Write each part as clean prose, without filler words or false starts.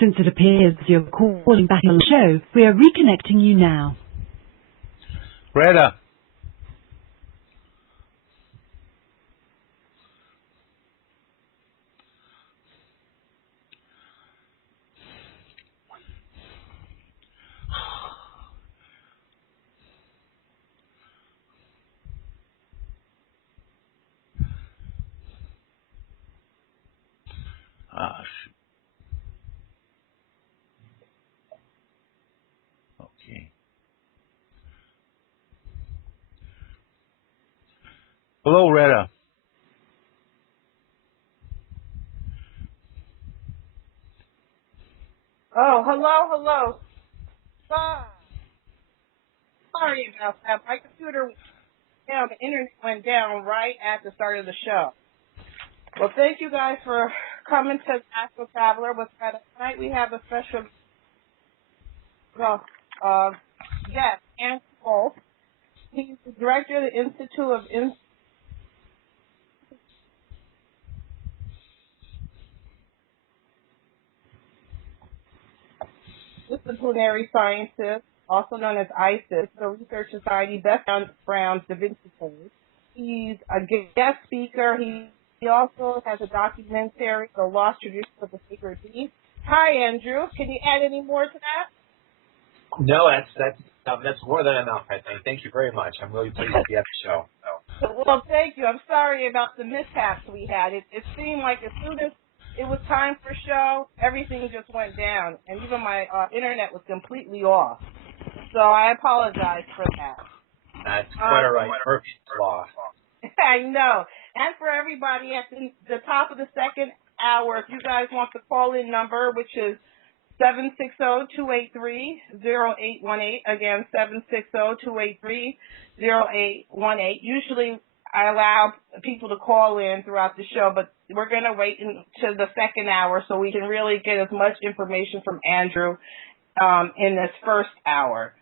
Since it appears you're calling back on the show, we are reconnecting you now. Retta. Okay. Hello, Retta. Oh, hello. Sorry about that. My computer went down, the internet went down right at the start of the show. Well, thank you guys for coming to Astral Traveler with Retta. Tonight we have a special guest, Andrew Gough. He's the director of the Institute of Disciplinary Sciences, also known as ISIS, the Research Society Best Brown's Da Vinci Code. He's a guest speaker. He also has a documentary, The Lost Traditions of the Sacred Beast. Hi, Andrew. Can you add any more to that? No, that's more than enough, I think. Thank you very much. I'm really pleased to be at the show. Well, thank you. I'm sorry about the mishaps we had. It seemed like as soon as it was time for show, everything just went down, and even my internet was completely off. So I apologize for that. That's quite all right. Murphy's Law. I know. And for everybody at the top of the second hour, if you guys want the call-in number, which is 760-283-0818. Again, 760-283-0818. Usually I allow people to call in throughout the show, but we're going to wait until the second hour so we can really get as much information from Andrew in this first hour.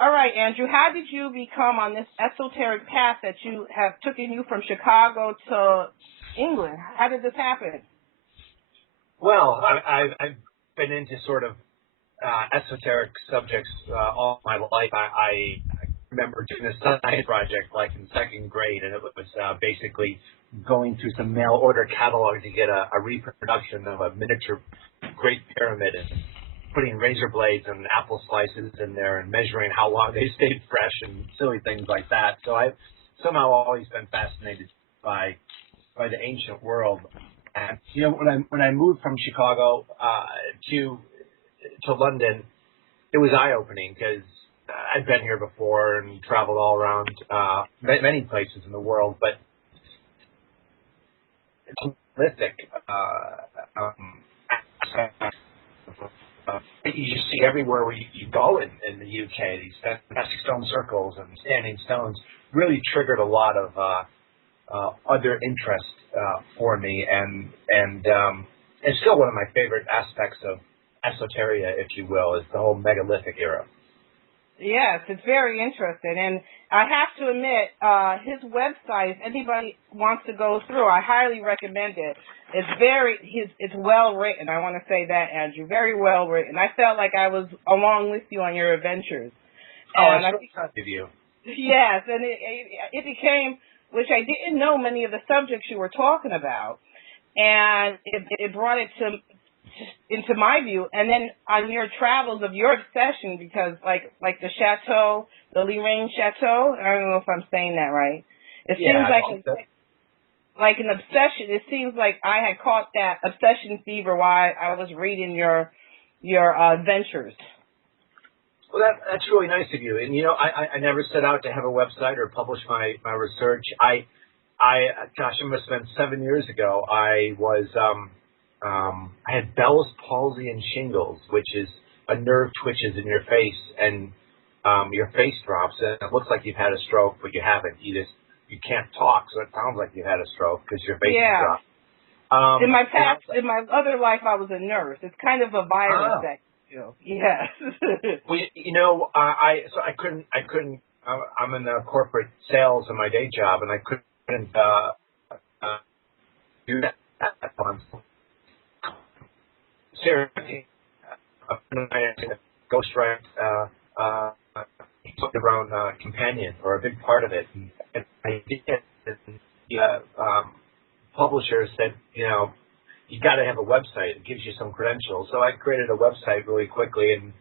All right, Andrew, how did you become on this esoteric path that you have taken you from Chicago to England? How did this happen? Well, I've been into sort of esoteric subjects all my life. I remember doing a science project like in second grade, and it was basically going through some mail order catalog to get a reproduction of a miniature Great Pyramid and putting razor blades and apple slices in there and measuring how long they stayed fresh and silly things like that. So I've somehow always been fascinated by the ancient world. And you know, when I moved from Chicago to London, it was eye-opening because I'd been here before and traveled all around many places in the world, but it's holistic. You just see everywhere where you go in the UK, these fantastic stone circles and standing stones really triggered a lot of other interest for me, and it's still one of my favorite aspects of esoteria, if you will, is the whole megalithic era. Yes, it's very interesting, and I have to admit, his website, if anybody wants to go through, I highly recommend it. It's well written. I want to say that, Andrew, very well written. I felt like I was along with you on your adventures. Oh, that's really kind of you. Yes, and it became, which I didn't know many of the subjects you were talking about, and it brought it into my view. And then on your travels of your obsession, because like the chateau, the Lorraine Chateau, I don't know if I'm saying that right. It seems like an obsession. It seems like I had caught that obsession fever while I was reading your adventures. Well, that's really nice of you. And, you know, I never set out to have a website or publish my research. Gosh, it must have been 7 years ago. I had Bell's palsy and shingles, which is a nerve twitches in your face and your face drops, and it looks like you've had a stroke, but you haven't. You can't talk, so it sounds like you've had a stroke because your face is dropped. In my other life, I was a nurse. It's kind of a virus that. Yes. Well, you know, I couldn't. I'm in corporate sales in my day job, and I couldn't do that. ghostwrite around companion or a big part of it. And I did it. And the publisher said, you got to have a website. It gives you some credentials. So I created a website really quickly, and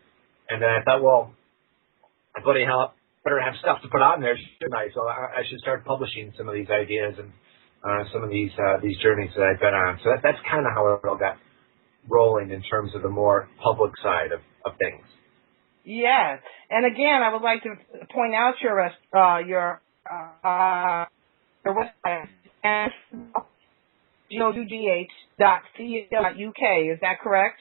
then I thought, well, I better have stuff to put on there, shouldn't I? So I should start publishing some of these ideas and some of these journeys that I've been on. So that's kind of how it all got rolling in terms of the more public side of things. Yes, and again, I would like to point out your website, UGH.co.uk. Is that correct?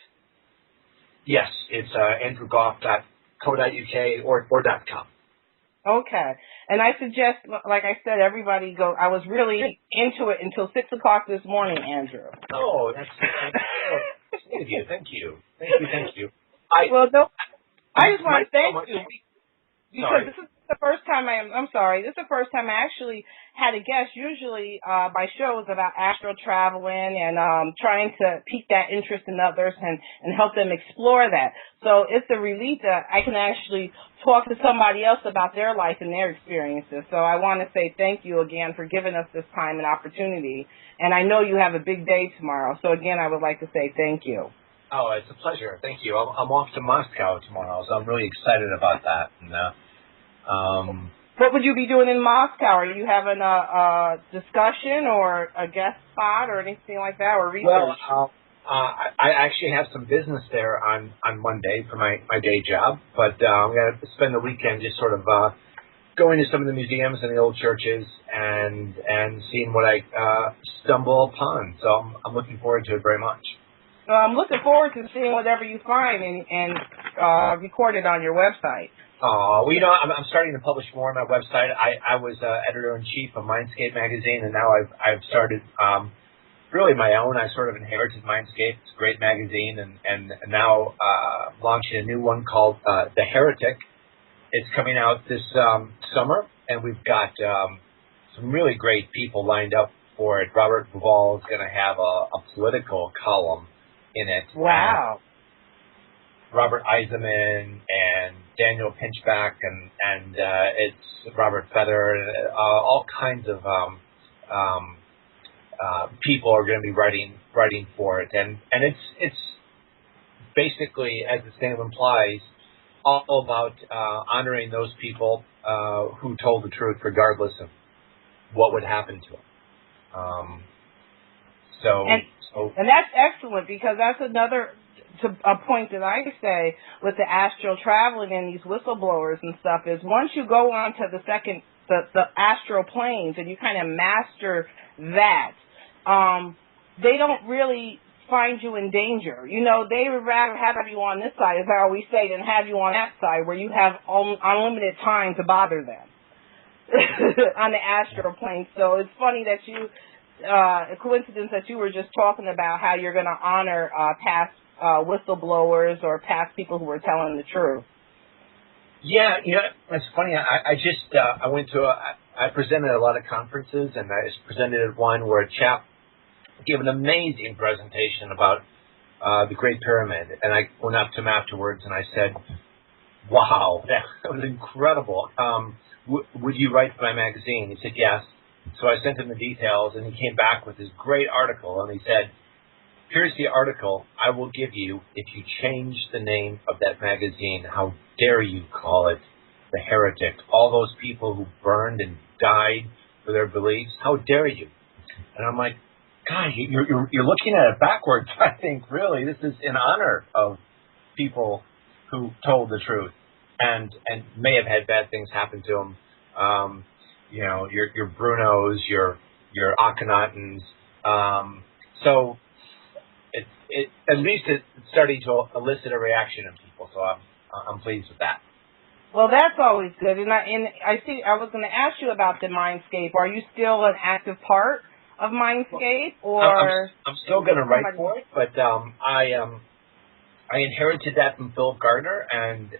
Yes, it's andrewgough.co.uk or .com. Okay, and I suggest, like I said, everybody go. I was really into it until 6 o'clock this morning, Andrew. Oh, that's sweet of you. Thank you. I just want to thank you because this is the first time this is the first time I actually had a guest. Usually my show is about astral traveling and trying to pique that interest in others and help them explore that. So it's a relief that I can actually talk to somebody else about their life and their experiences. So I want to say thank you again for giving us this time and opportunity. And I know you have a big day tomorrow. So again, I would like to say thank you. Oh, it's a pleasure. Thank you. I'm off to Moscow tomorrow, so I'm really excited about that. And, what would you be doing in Moscow? Are you having a discussion or a guest spot or anything like that, or research? Well, I actually have some business there on Monday for my day job, but I'm going to spend the weekend just sort of going to some of the museums and the old churches and seeing what I stumble upon. So I'm looking forward to it very much. I'm looking forward to seeing whatever you find and record it on your website. Well, I'm starting to publish more on my website. I was editor-in-chief of Mindscape magazine, and now I've started really my own. I sort of inherited Mindscape. It's a great magazine, and now launching a new one called The Heretic. It's coming out this summer, and we've got some really great people lined up for it. Robert Duvall is going to have a political column in it. Wow. Robert Eisenman and Daniel Pinchback and it's Robert Feather and all kinds of people are going to be writing for it, and it's basically, as its name implies, all about honoring those people who told the truth, regardless of what would happen to them. And that's excellent, because that's another a point that I say with the astral traveling and these whistleblowers and stuff is once you go on to the astral planes and you kind of master that, they don't really find you in danger. They would rather have you on this side, as I always say, than have you on that side where you have unlimited time to bother them on the astral plane. So it's funny that a coincidence that you were just talking about how you're going to honor past whistleblowers or past people who were telling the truth. Yeah, it's funny. I presented at a lot of conferences, and I just presented at one where a chap gave an amazing presentation about the Great Pyramid, and I went up to him afterwards and I said, "Wow, that was incredible. Would you write for my magazine?" He said, "Yes." So I sent him the details, and he came back with this great article, and he said, "Here's the article I will give you if you change the name of that magazine. How dare you call it The Heretic? All those people who burned and died for their beliefs, how dare you?" And I'm like, God, you're looking at it backwards, I think, really. This is in honor of people who told the truth and may have had bad things happen to them. Your Brunos, your Akhenatons. So at least it's starting to elicit a reaction in people. So I'm pleased with that. Well, that's always good. And I see. I was going to ask you about the Mindscape. Are you still an active part of Mindscape, or I'm still going to write for it, but I inherited that from Philip Gardner and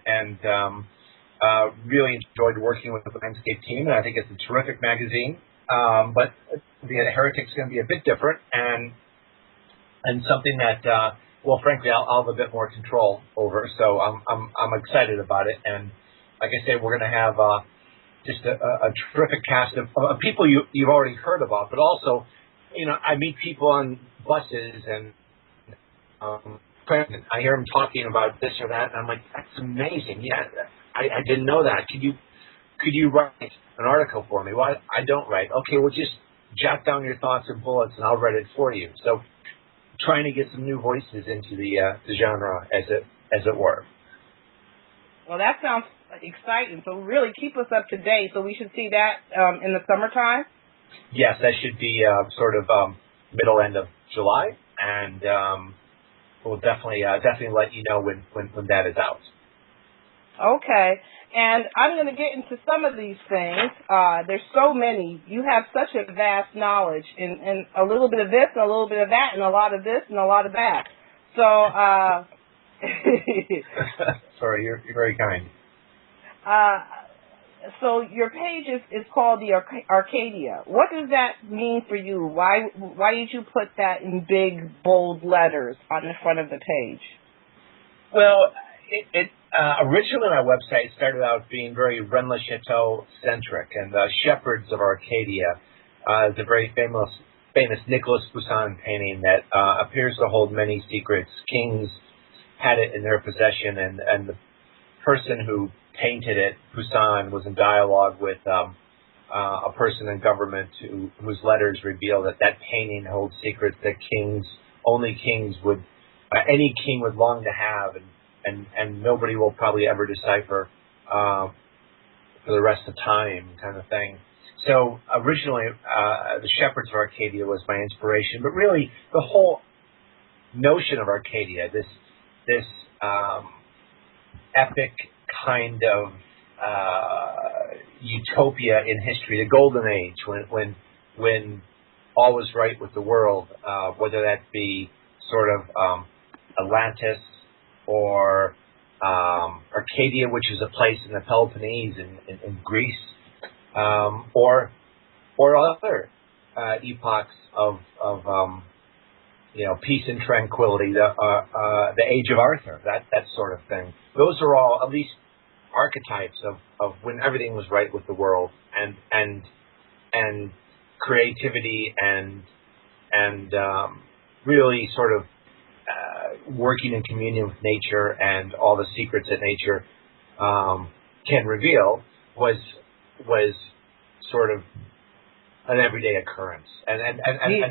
really enjoyed working with the Mindscape team, and I think it's a terrific magazine. But the Heretic's going to be a bit different and something that well, frankly, I'll have a bit more control over. So I'm excited about it. And like I say, we're going to have just a terrific cast of people you've already heard about, but also, I meet people on buses and I hear them talking about this or that, and I'm like, that's amazing. Yeah, I didn't know that. Could you write an article for me? Well, I don't write. Okay, well, just jot down your thoughts and bullets, and I'll write it for you. So, trying to get some new voices into the genre, as it were. Well, that sounds exciting. So really keep us up to date. So we should see that in the summertime? Yes, that should be sort of middle end of July, and we'll definitely let you know when that is out. Okay. And I'm going to get into some of these things. There's so many. You have such a vast knowledge in a little bit of this and a little bit of that and a lot of this and a lot of that. So, sorry, you're very kind. So your page is called the Arcadia. What does that mean for you? Why did you put that in big, bold letters on the front of the page? Well, it originally my website started out being very Rennes-le-Chateau-centric, and the Shepherds of Arcadia is a very famous Nicolas Poussin painting that appears to hold many secrets. Kings had it in their possession, and the person who painted it, Poussin, was in dialogue with a person in government whose letters reveal that painting holds secrets that only kings would, any king would long to have, and nobody will probably ever decipher for the rest of time, kind of thing. So originally, the Shepherds of Arcadia was my inspiration, but really the whole notion of Arcadia, this epic kind of utopia in history, the golden age, when all was right with the world, whether that be sort of Atlantis or Arcadia, which is a place in the Peloponnese in Greece, or other epochs of peace and tranquility, the Age of Arthur, that sort of thing. Those are all at least archetypes of when everything was right with the world, and creativity and really sort of working in communion with nature and all the secrets that nature can reveal was sort of an everyday occurrence, and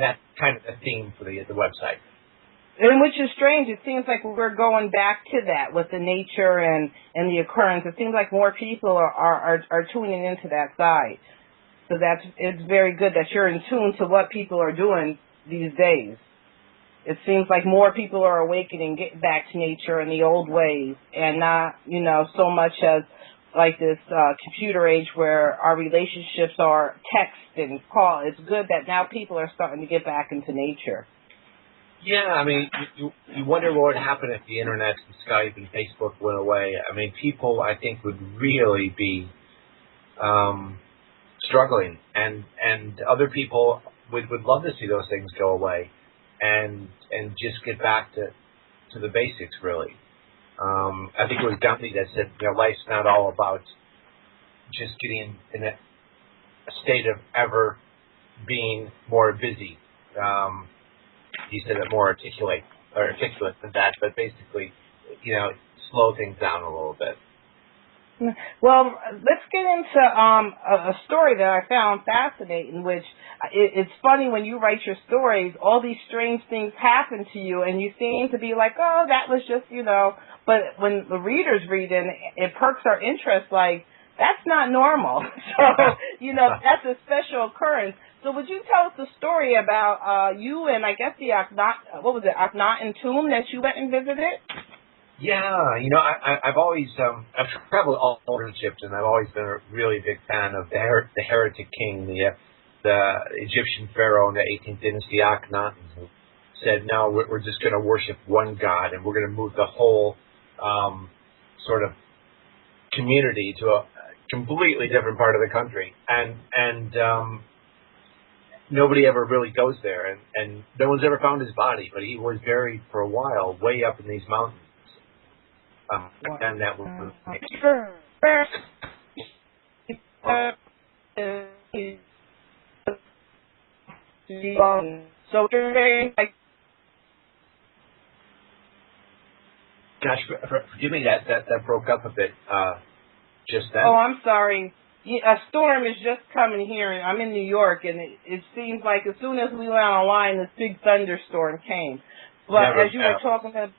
that's kind of a theme for the website. And which is strange. It seems like we're going back to that with the nature and the occurrence. It seems like more people are tuning into that side. So it's very good that you're in tune to what people are doing these days. It seems like more people are awakening, getting back to nature and the old ways, and not, so much as like this computer age where our relationships are text and call. It's good that now people are starting to get back into nature. Yeah, I mean, you wonder what would happen if the internet and Skype and Facebook went away. I mean, people, I think, would really be struggling, and other people would love to see those things go away, and just get back to the basics, really. I think it was Gandhi that said, life's not all about just getting in a state of ever being more busy. He said it more articulate than that, but basically, slow things down a little bit. Well, let's get into a story that I found fascinating, which it's funny when you write your stories, all these strange things happen to you, and you seem to be like, oh, that was just, but when the readers read it perks our interest, like, that's not normal. So, that's a special occurrence. So would you tell us the story about you and I guess the Akhenaten tomb that you went and visited? Yeah, I've always I've traveled all over Egypt, and I've always been a really big fan of the heretic king, the Egyptian pharaoh in the 18th dynasty, Akhenaten, who said, no, we're just going to worship one god, and we're going to move the whole sort of community to a completely different part of the country, and nobody ever really goes there, and no one's ever found his body, but he was buried for a while way up in these mountains. And that was so like, gosh, forgive me, that broke up a bit just then. oh, I'm sorry. A storm is just coming here, and I'm in New York, and it seems like as soon as we went online, this big thunderstorm came. But as you were talking about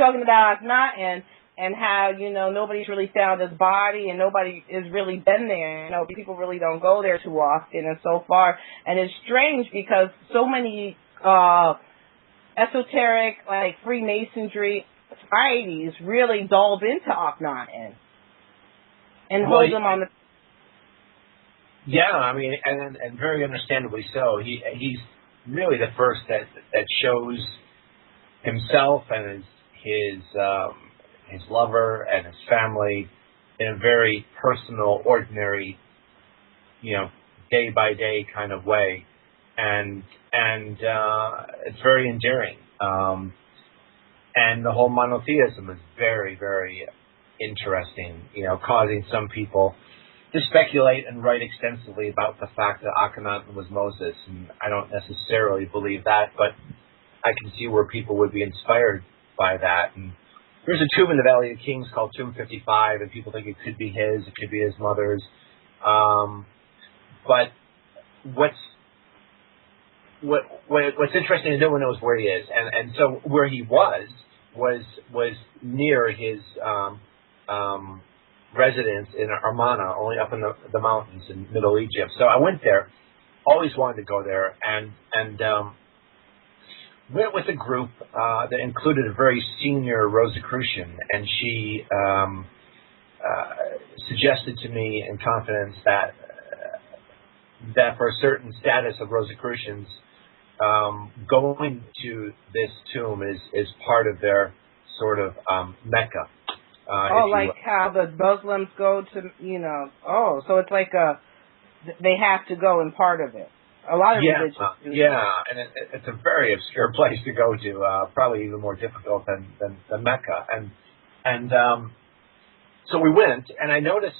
Akhenaten and how, nobody's really found his body and nobody has really been there. People really don't go there too often and so far. And it's strange because so many esoteric, like Freemasonry societies really delve into Akhenaten and hold him on the... Yeah, I mean, and very understandably so. He's really the first that shows himself and his lover and his family in a very personal, ordinary, day by day kind of way, and it's very endearing. And the whole monotheism is very, very interesting. Causing some people to speculate and write extensively about the fact that Akhenaten was Moses, and I don't necessarily believe that, but I can see where people would be inspired by that. And there's a tomb in the Valley of Kings called Tomb 55, and people think it could be his, it could be his mother's. But what's interesting is no one knows where he is, and so where he was near his residence in Amarna, only up in the mountains in Middle Egypt. So I went there, always wanted to go there, and went with a group that included a very senior Rosicrucian, and she suggested to me in confidence that for a certain status of Rosicrucians, going to this tomb is part of their sort of Mecca. like how the Muslims go to, so it's like they have to go in part of it. A lot of religions do. Yeah, and it's a very obscure place to go to, probably even more difficult than Mecca. And so we went, and I noticed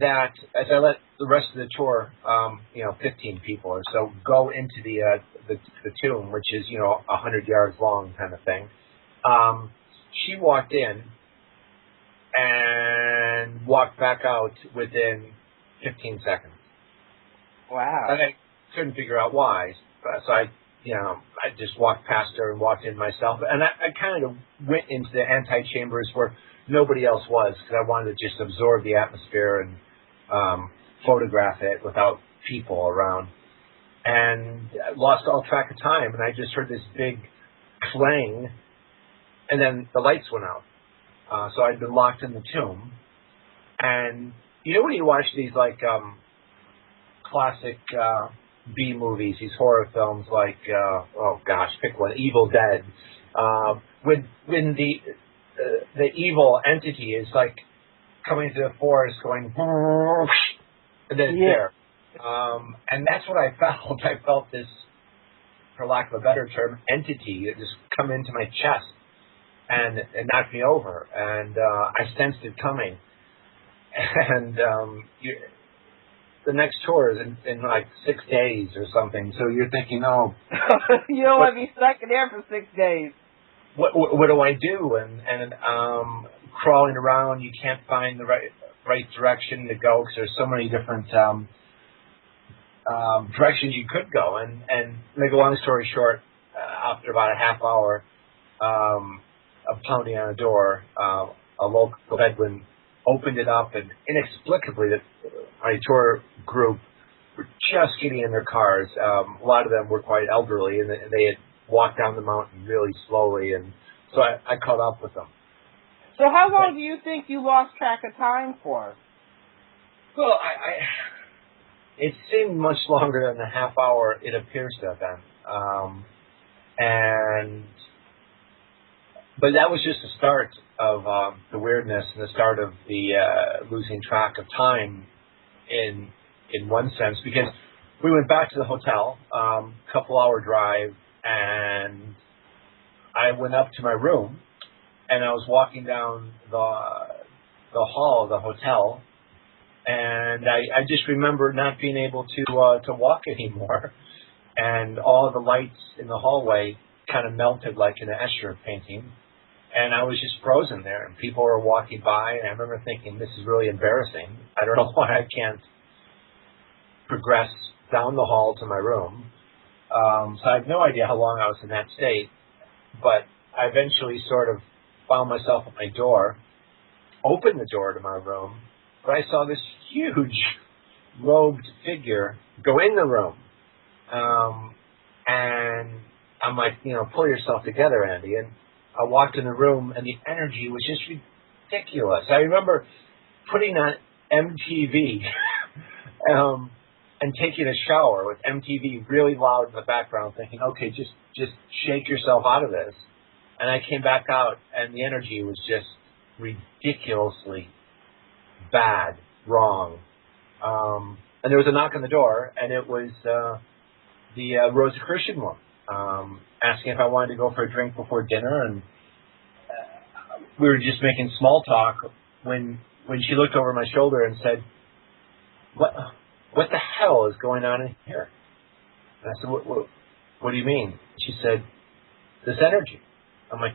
that as I let the rest of the tour, 15 people or so, go into the tomb, which is 100 yards long kind of thing. She walked in and walked back out within 15 seconds. Wow. And I couldn't figure out why. So I just walked past her and walked in myself. And I kind of went into the antechambers where nobody else was, because I wanted to just absorb the atmosphere and photograph it without people around. And I lost all track of time, and I just heard this big clang, and then the lights went out. So I'd been locked in the tomb. And when you watch these classic B movies, these horror films like pick one, Evil Dead, when the evil entity is like coming through the forest going and then it's there. And that's what I felt. I felt this, for lack of a better term, entity that just come into my chest and knocked me over, and I sensed it coming. And the next tour is in like 6 days or something, so you're thinking, oh. You don't want to be stuck in there for 6 days. What do I do? And crawling around, you can't find the right direction to go, because there's so many different directions you could go. And to make a long story short, after about a half hour of pounding on a door, a local Bedouin opened it up, and inexplicably, my tour group were just getting in their cars. A lot of them were quite elderly, and they had walked down the mountain really slowly, and so I caught up with them. So how long do you think you lost track of time for? Well, it seemed much longer than the half hour it appears to have been. But that was just the start of the weirdness and the start of the losing track of time in one sense, because we went back to the hotel, couple-hour drive, and I went up to my room, and I was walking down the hall of the hotel, and I just remember not being able to walk anymore, and all the lights in the hallway kind of melted like in an Escher painting, and I was just frozen there, and people were walking by, and I remember thinking, this is really embarrassing. I don't know why I can't progress down the hall to my room. So I have no idea how long I was in that state, but I eventually sort of found myself at my door, opened the door to my room, but I saw this huge robed figure go in the room. And I'm like, pull yourself together, Andy. And I walked in the room, and the energy was just ridiculous. I remember putting on MTV and taking a shower with MTV really loud in the background, thinking, okay, just shake yourself out of this. And I came back out, and the energy was just ridiculously bad, wrong. And there was a knock on the door, and it was the Rosicrucian one, asking if I wanted to go for a drink before dinner, and we were just making small talk when she looked over my shoulder and said, what the hell is going on in here? And I said, what do you mean? She said, this energy. I'm like,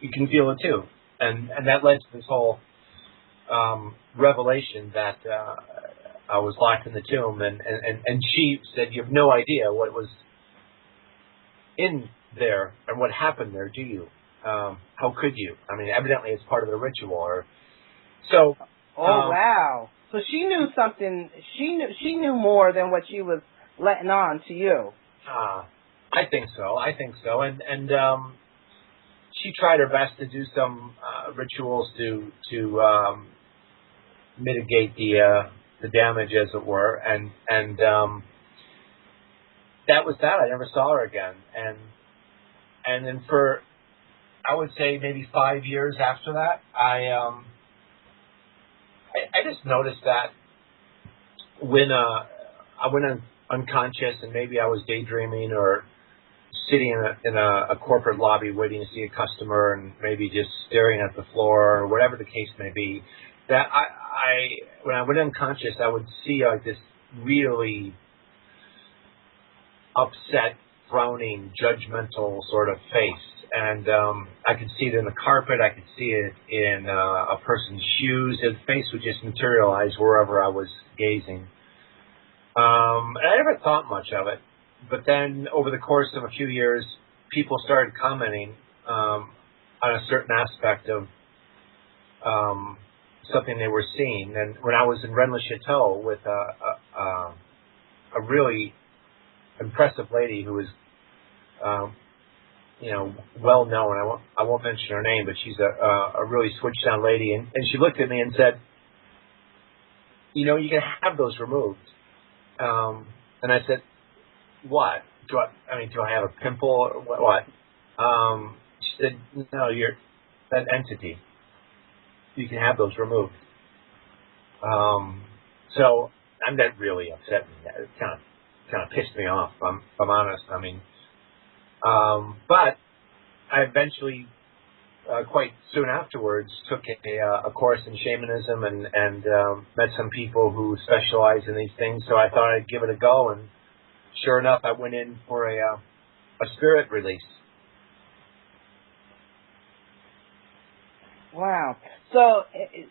you can feel it too. And that led to this whole revelation that I was locked in the tomb, and she said, you have no idea what was in there and what happened there, do you? How could you? I mean, evidently it's part of the ritual. So. Wow. So she knew something. She knew more than what she was letting on to you. I think so. And she tried her best to do some rituals to mitigate the damage, as it were. And that was that. I never saw her again. And then for, I would say, maybe 5 years after that, I just noticed that when I went unconscious, and maybe I was daydreaming or sitting in a corporate lobby waiting to see a customer, and maybe just staring at the floor, or whatever the case may be, that when I went unconscious, I would see this really upset, frowning, judgmental sort of face. And I could see it in the carpet. I could see it in a person's shoes. His face would just materialize wherever I was gazing. And I never thought much of it. But then over the course of a few years, people started commenting on a certain aspect of something they were seeing. And when I was in Rennes-le-Chateau with a really impressive lady who was well known. I won't mention her name, but she's a really switched on lady. And she looked at me and said, you can have those removed. And I said, what? Do I have a pimple or what? She said, no, you're that entity. You can have those removed. So that really upset me. It kind of pissed me off, if I'm honest. I mean, but I eventually, quite soon afterwards, took a course in shamanism and met some people who specialize in these things. So I thought I'd give it a go, and sure enough, I went in for a spirit release. Wow. So,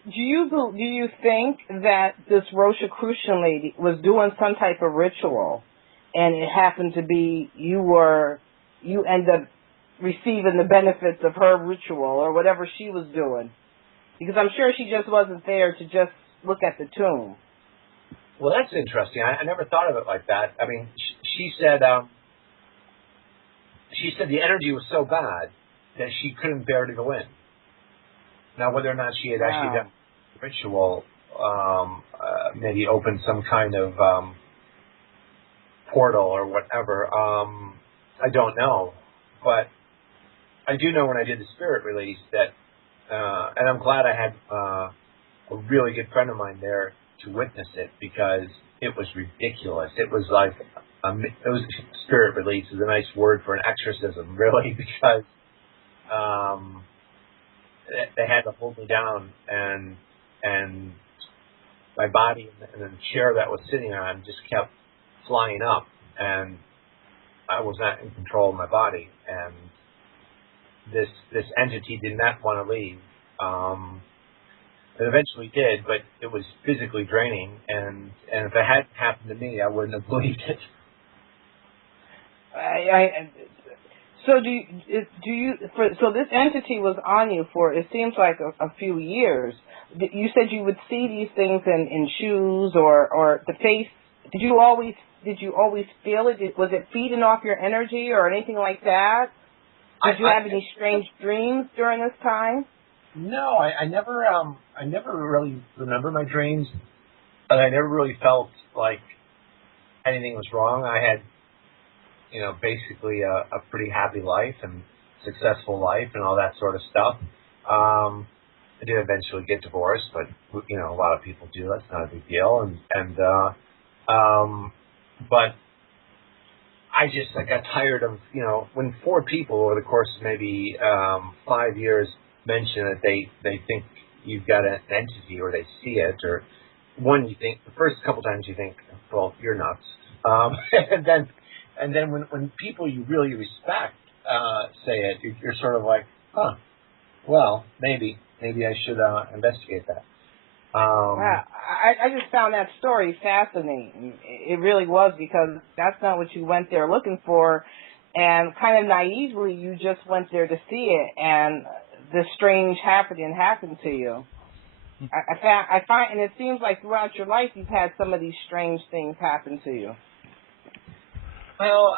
do you think that this Rosicrucian lady was doing some type of ritual, and it happened to be you end up receiving the benefits of her ritual or whatever she was doing? Because I'm sure she just wasn't there to just look at the tomb. Well, that's interesting. I never thought of it like that. I mean, she said the energy was so bad that she couldn't bear to go in. Now, whether or not she had actually done a ritual, maybe opened some kind of portal or whatever, I don't know. But I do know when I did the spirit release that, and I'm glad I had a really good friend of mine there to witness it, because it was ridiculous. It was like it was spirit release is a nice word for an exorcism, really, because they had to hold me down, and my body and the chair that I was sitting on just kept flying up, and I was not in control of my body, and this entity did not want to leave. It eventually did, but it was physically draining, and if it hadn't happened to me, I wouldn't have believed it. So so this entity was on you for, it seems like a few years. You said you would see these things in shoes or the face. Did you always feel it? Was it feeding off your energy or anything like that? Did you have any strange dreams during this time? No, I never really remember my dreams, and I never really felt like anything was wrong. I had, basically a pretty happy life and successful life and all that sort of stuff. I did eventually get divorced, but a lot of people do. That's not a big deal. But I got tired of when 4 people over the course of maybe 5 years mention that they think you've got an entity or they see it, or one, you think the first couple times you think, well, you're nuts, and then when people you really respect say it, you're sort of like, well, maybe I should investigate that. Wow, I just found that story fascinating. It really was, because that's not what you went there looking for, and kind of naively you just went there to see it, and this strange happening happened to you. I find, and it seems like throughout your life you've had some of these strange things happen to you. Well,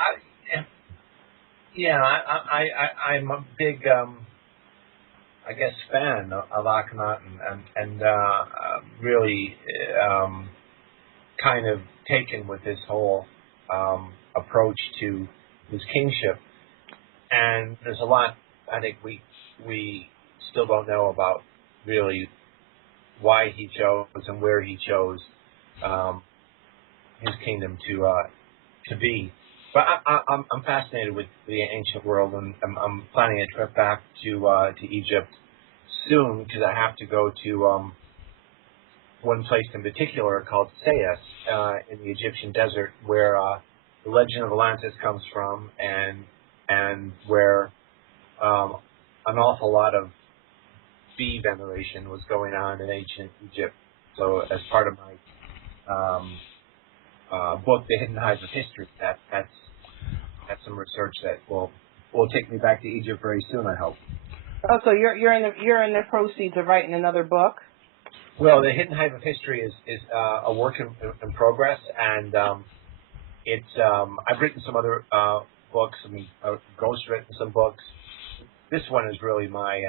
I'm a big, I guess, fan of Akhenaten, and really kind of taken with his whole approach to his kingship. And there's a lot I think we still don't know about really why he chose and where he chose his kingdom to be. But I'm fascinated with the ancient world, and I'm planning a trip back to Egypt soon, because I have to go to one place in particular called Sais in the Egyptian desert, where the legend of Atlantis comes from, and where an awful lot of bee veneration was going on in ancient Egypt. So as part of my book, The Hidden Hive of History, that's some research that will take me back to Egypt very soon, I hope. Oh, so you're in the proceeds of writing another book? Well, The Hidden Hive of History is a work in progress, and I've written some other books. I've ghostwritten some books. This one is really going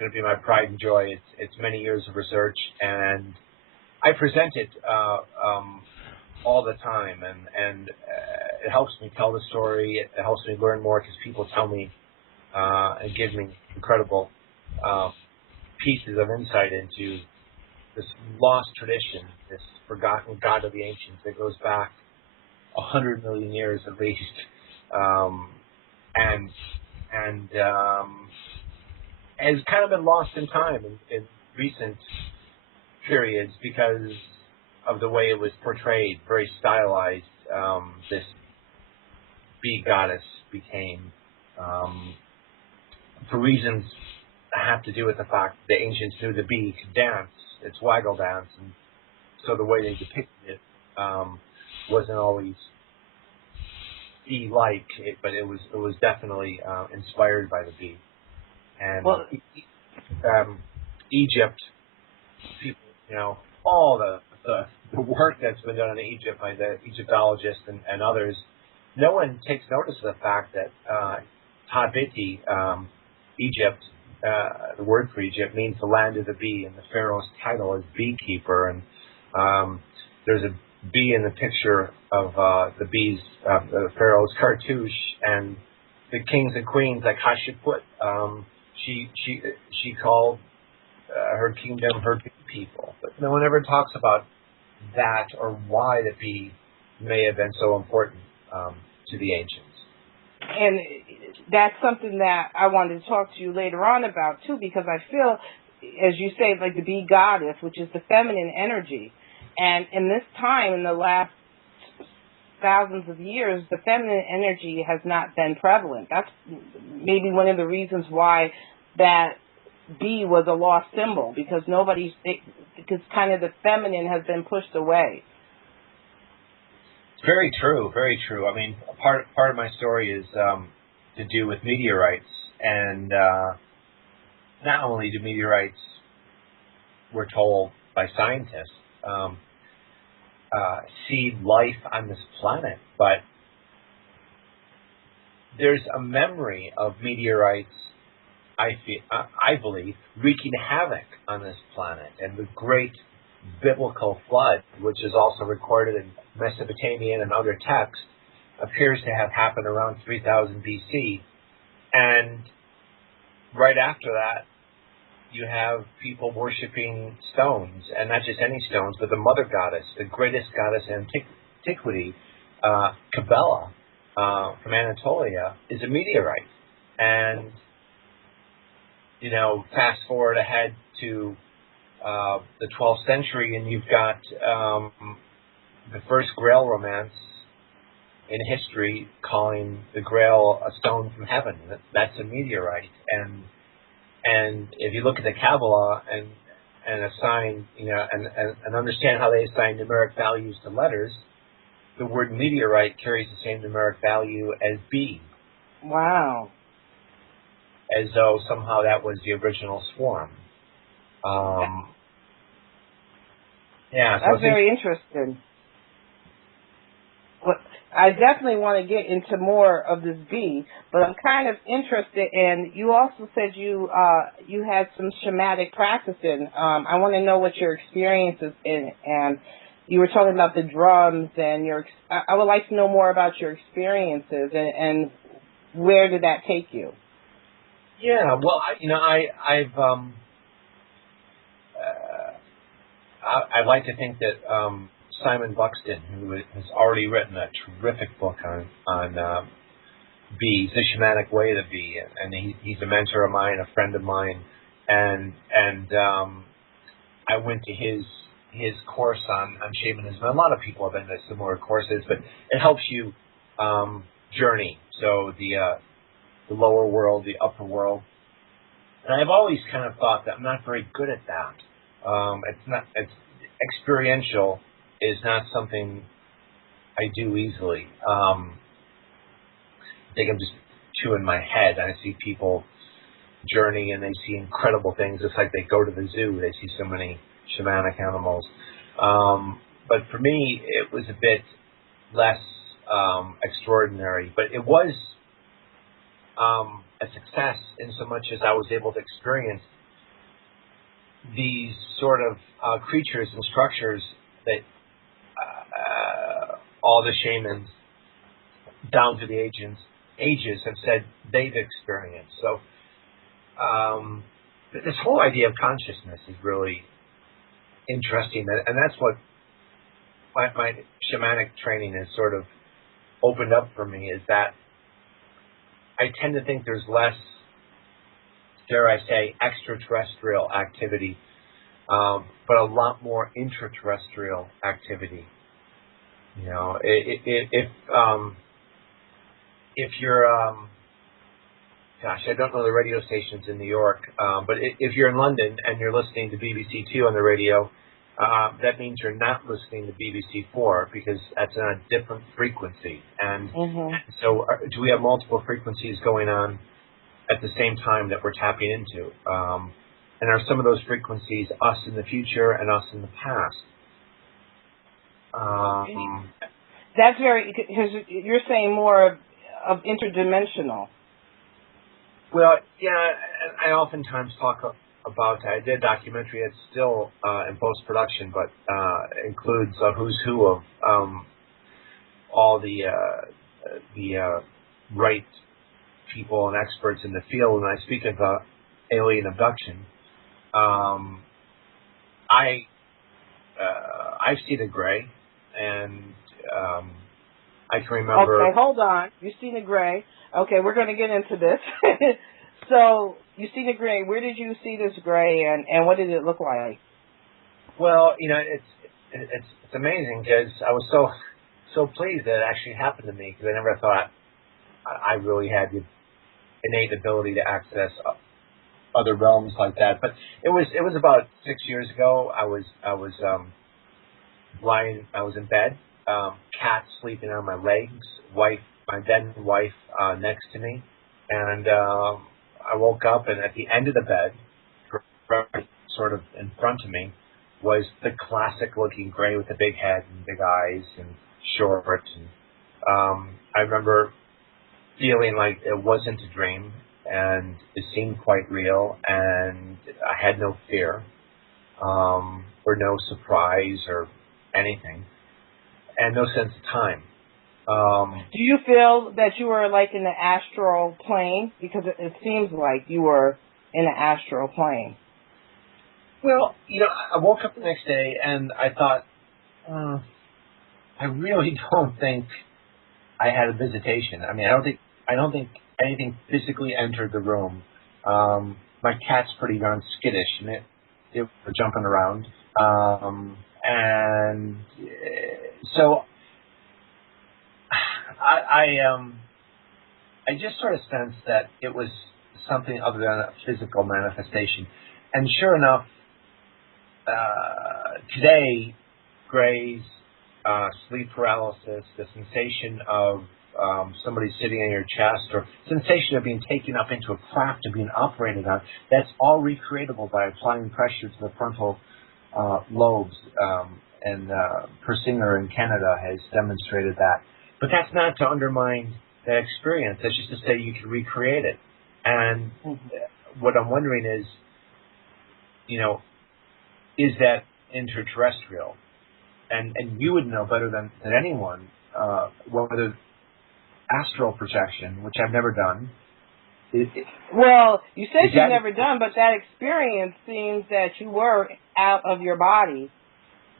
to be my pride and joy. It's many years of research, and I present it all the time, and it helps me tell the story. It helps me learn more, because people tell me and give me incredible pieces of insight into this lost tradition, this forgotten God of the ancients that goes back 100 million years at least, and has kind of been lost in time in recent periods because of the way it was portrayed, very stylized. This bee goddess became, for reasons that have to do with the fact that the ancients knew the bee could dance, its waggle dance, and so the way they depicted it wasn't always bee-like, but it was definitely inspired by the bee. And Egypt, people, all the work that's been done in Egypt by the Egyptologists and others, no one takes notice of the fact that Tabiti, Egypt, the word for Egypt means the land of the bee, and the pharaoh's title is beekeeper. And there's a bee in the picture of the bees, the pharaoh's cartouche, and the kings and queens like Hatshepsut, she called her kingdom her bee people. But no one ever talks about that or why the bee may have been so important to the ancients. And that's something that I wanted to talk to you later on about, too, because I feel, as you say, like the bee goddess, which is the feminine energy. And in this time, in the last thousands of years, the feminine energy has not been prevalent. That's maybe one of the reasons why that bee was a lost symbol, because because kind of the feminine has been pushed away. Very true, very true. I mean, part of my story is to do with meteorites, and not only do meteorites, we're told by scientists, see life on this planet, but there's a memory of meteorites, I believe, wreaking havoc on this planet, and the great biblical flood, which is also recorded in Mesopotamian and other texts, appears to have happened around 3000 BC, and right after that, you have people worshiping stones, and not just any stones, but the mother goddess, the greatest goddess in antiquity, Cabela, from Anatolia, is a meteorite. And, you know, fast forward ahead to the 12th century, and you've got the first Grail romance in history calling the Grail a stone from heaven. That's a meteorite. And if you look at the Kabbalah and assign, you know, and understand how they assign numeric values to letters, the word meteorite carries the same numeric value as bee. Wow. As though somehow that was the original swarm. Yeah, so that's very interesting. Well, I definitely want to get into more of this bee, but I'm kind of interested in, you also said you had some shamanic practicing. I want to know what your experience is in, and you were talking about the drums, and I would like to know more about your experiences, and where did that take you? Yeah, well, I'd like to think that Simon Buxton, who has already written a terrific book on bees, the shamanic way of the bee, and he's a mentor of mine, a friend of mine, and I went to his course on shamanism. A lot of people have been to similar courses, but it helps you journey. So the lower world, the upper world, and I've always kind of thought that I'm not very good at that. It's experiential is not something I do easily. I think I'm just chewing my head. I see people journey and they see incredible things. It's like they go to the zoo. They see so many shamanic animals. But for me, it was a bit less extraordinary. But it was a success in so much as I was able to experience these sort of creatures and structures that all the shamans down to the ages have said they've experienced. So this whole idea of consciousness is really interesting, and that's what my shamanic training has sort of opened up for me, is that I tend to think there's less, dare I say, extraterrestrial activity, but a lot more intraterrestrial activity. You know, if you're, gosh, I don't know the radio stations in New York, but if you're in London and you're listening to BBC 2 on the radio, that means you're not listening to BBC 4 because that's on a different frequency. And so do we have multiple frequencies going on at the same time that we're tapping into? And are some of those frequencies us in the future and us in the past? That's very, because you're saying more of interdimensional. Well, yeah, I oftentimes talk about, I did a documentary that's still in post-production, but includes a who's who of all the right people and experts in the field. And I speak of I've seen a gray, and I can remember. Okay, hold on. You've seen a gray. Okay, we're going to get into this. So, you've seen a gray. Where did you see this gray, and what did it look like? Well, it's amazing because I was so pleased that it actually happened to me, because I never thought I really had the innate ability to access other realms like that. But it was about 6 years ago. I was lying. I was in bed. Cat sleeping on my legs. My then wife next to me, and I woke up, and at the end of the bed, sort of in front of me, was the classic-looking gray with the big head and big eyes and short. And I remember feeling like it wasn't a dream, and it seemed quite real, and I had no fear or no surprise or anything, and no sense of time. Do you feel that you were like in the astral plane? Because it seems like you were in the astral plane. Well, I woke up the next day and I thought, I really don't think I had a visitation. I mean, I don't think anything physically entered the room. My cat's pretty darn skittish, and it was jumping around, and so I just sort of sensed that it was something other than a physical manifestation. And sure enough, today, grays, sleep paralysis, the sensation of somebody sitting on your chest, or sensation of being taken up into a craft and being operated on, that's all recreatable by applying pressure to the frontal lobes. And Persinger in Canada has demonstrated that. But that's not to undermine that experience. That's just to say you can recreate it. And what I'm wondering is, is that interterrestrial? And you would know better than anyone whether astral projection, which I've never done. Well, you said you've never done, but that experience seems that you were out of your body,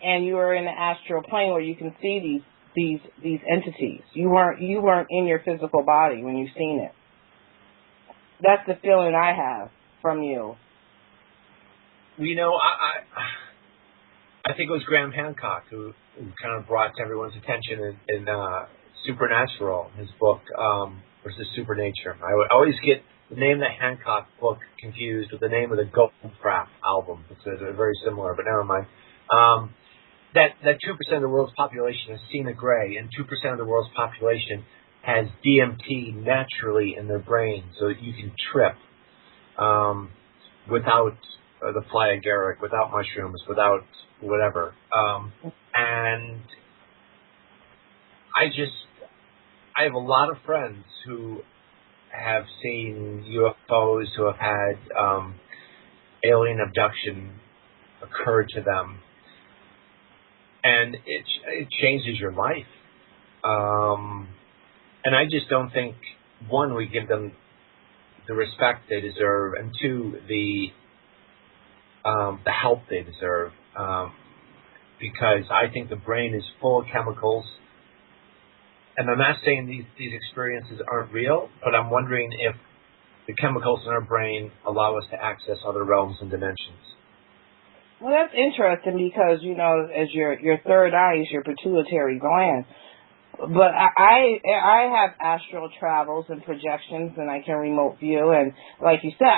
and you were in the astral plane where you can see these entities. You weren't in your physical body when you've seen it. That's the feeling I have from you. I think it was Graham Hancock who kind of brought to everyone's attention in Supernatural, his book, versus Supernature. I would always get the name of the Hancock book confused with the name of the Goldfrapp album. It's very similar, but never mind. That 2% of the world's population has seen a gray, and 2% of the world's population has DMT naturally in their brain, so that you can trip without the fly agaric, without mushrooms, without whatever. And I have a lot of friends who have seen UFOs, who have had alien abduction occur to them. And it changes your life. And I just don't think, one, we give them the respect they deserve, and two, the help they deserve. Because I think the brain is full of chemicals. And I'm not saying these experiences aren't real, but I'm wondering if the chemicals in our brain allow us to access other realms and dimensions. Well, that's interesting because, as your third eye is your pituitary gland. But I have astral travels and projections, and I can remote view. And like you said,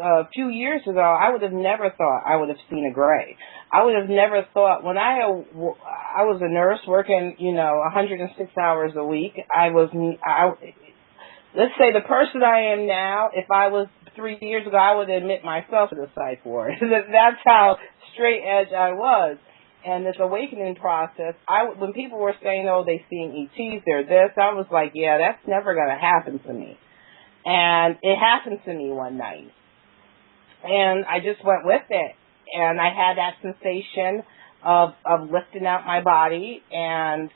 a few years ago, I would have never thought I would have seen a gray. I would have never thought, when I was a nurse working, 106 hours a week, let's say the person I am now, if I was 3 years ago, I would admit myself to the psych ward. That's how straight edge I was. And this awakening process, when people were saying, they seeing ETs, they're this, I was like, yeah, that's never going to happen to me. And it happened to me one night. And I just went with it. And I had that sensation of lifting out my body, and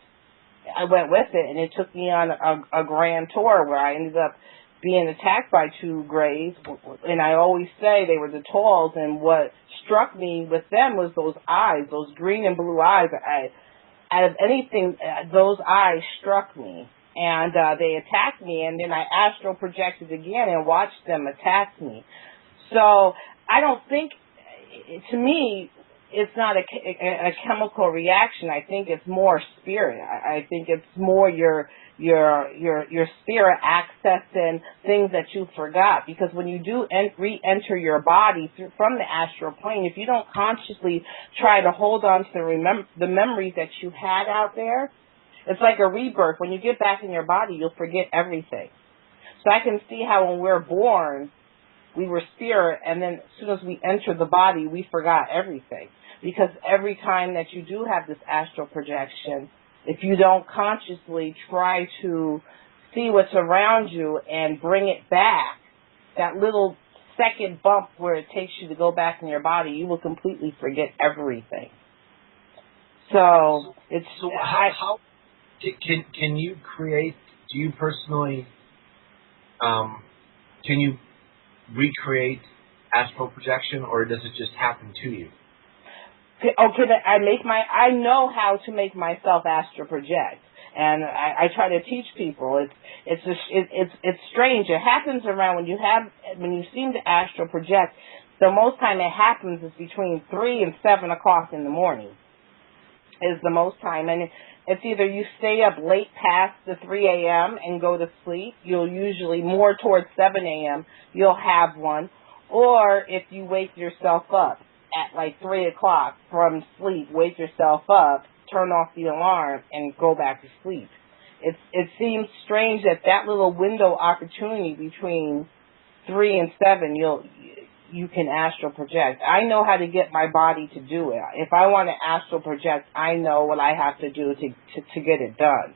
I went with it. And it took me on a grand tour where I ended up being attacked by 2 Greys, and I always say they were the Talls, and what struck me with them was those eyes, those green and blue eyes. Out of anything, those eyes struck me, and they attacked me, and then I astral projected again and watched them attack me. So I don't think, to me, it's not a chemical reaction. I think it's more spirit. I think it's more your spirit accessing things that you forgot. Because when you do re-enter your body from the astral plane, if you don't consciously try to hold on to the memories that you had out there, it's like a rebirth. When you get back in your body, you'll forget everything. So I can see how when we're born, we were spirit, and then as soon as we enter the body, we forgot everything. Because every time that you do have this astral projection, if you don't consciously try to see what's around you and bring it back, that little second bump where it takes you to go back in your body, you will completely forget everything. So it's how can you create? Do you personally can you recreate astral projection, or does it just happen to you? I know how to make myself astral project, and I try to teach people. It's strange. It happens around when you seem to astral project. The most time it happens is between 3 and 7 o'clock in the morning. Is the most time, and it's either you stay up late past the 3 a.m. and go to sleep. You'll usually more towards 7 a.m. You'll have one, or if you wake yourself up at like 3 o'clock from sleep, wake yourself up, turn off the alarm, and go back to sleep. It seems strange that little window opportunity between 3 and 7, you can astral project. I know how to get my body to do it. If I want to astral project, I know what I have to do to get it done.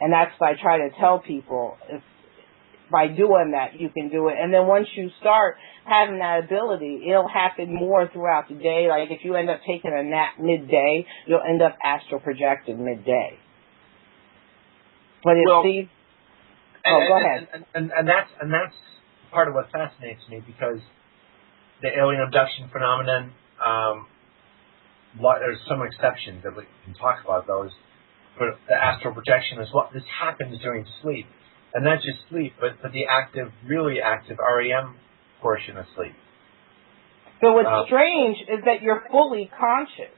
And that's what I try to tell people. By doing that, you can do it. And then once you start having that ability, it'll happen more throughout the day. Like if you end up taking a nap midday, you'll end up astral projecting midday. But go ahead. And that's part of what fascinates me, because the alien abduction phenomenon, there's some exceptions that we can talk about those, but the astral projection is what this happens during sleep. And not just sleep, but the really active REM portion of sleep. So what's strange is that you're fully conscious.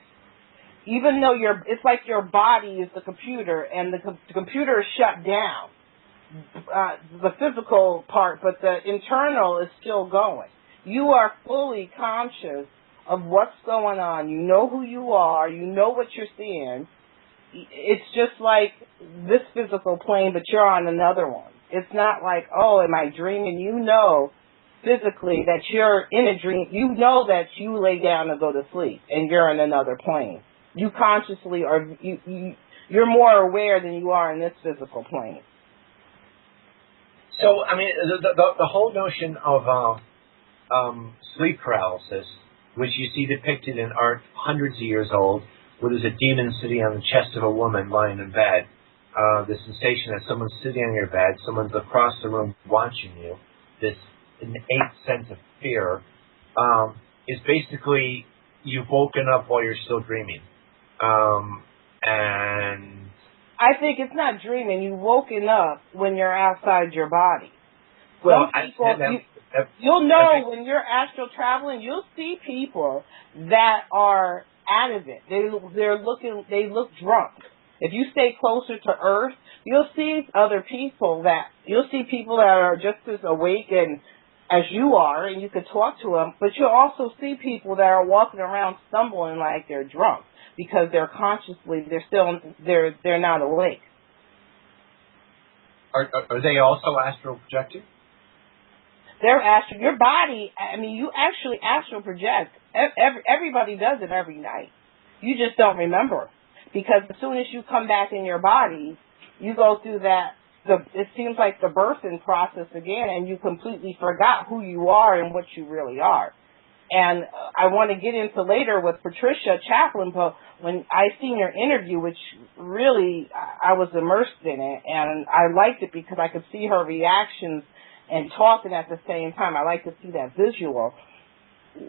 Even though it's like your body is the computer, and the computer is shut down, the physical part, but the internal is still going. You are fully conscious of what's going on. You know who you are. You know what you're seeing. It's just like this physical plane, but you're on another one. It's not like, oh, am I dreaming? You know physically that you're in a dream. You know that you lay down to go to sleep, and you're in another plane. You consciously are, you're more aware than you are in this physical plane. So, I mean, the whole notion of sleep paralysis, which you see depicted in art hundreds of years old, where there's a demon sitting on the chest of a woman lying in bed, the sensation that someone's sitting on your bed, someone's across the room watching you, this innate sense of fear, is basically you've woken up while you're still dreaming. And I think it's not dreaming. You've woken up when you're outside your body. Well, you'll know when you're astral traveling, you'll see people that are out of it. They look drunk. If you stay closer to Earth, you'll see people that are just as awake and as you are, and you can talk to them. But you'll also see people that are walking around stumbling like they're drunk because they're not awake. Are they also astral projecting? They're astral. Your body, I mean, you actually astral project. Everybody does it every night. You just don't remember. Because as soon as you come back in your body, you go through it seems like the birthing process again, and you completely forgot who you are and what you really are. And I want to get into later with Patricia Chaplin, but when I seen your interview, which really I was immersed in it, and I liked it because I could see her reactions and talking at the same time. I like to see that visual,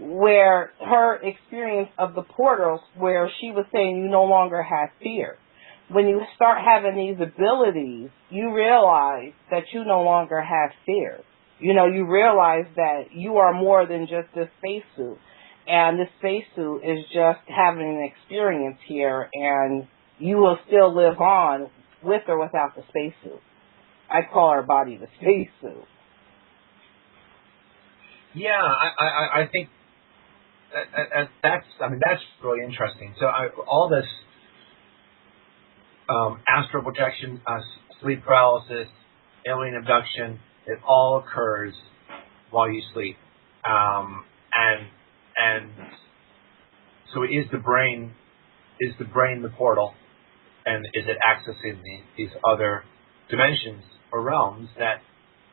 where her experience of the portals, where she was saying you no longer have fear. When you start having these abilities, you realize that you no longer have fear. You know, you realize that you are more than just this spacesuit. And this spacesuit is just having an experience here, and you will still live on with or without the spacesuit. I call our body the spacesuit. Yeah, I think that's really interesting. So all this astral projection, sleep paralysis, alien abduction, it all occurs while you sleep, and so is the brain the portal, and is it accessing these other dimensions or realms that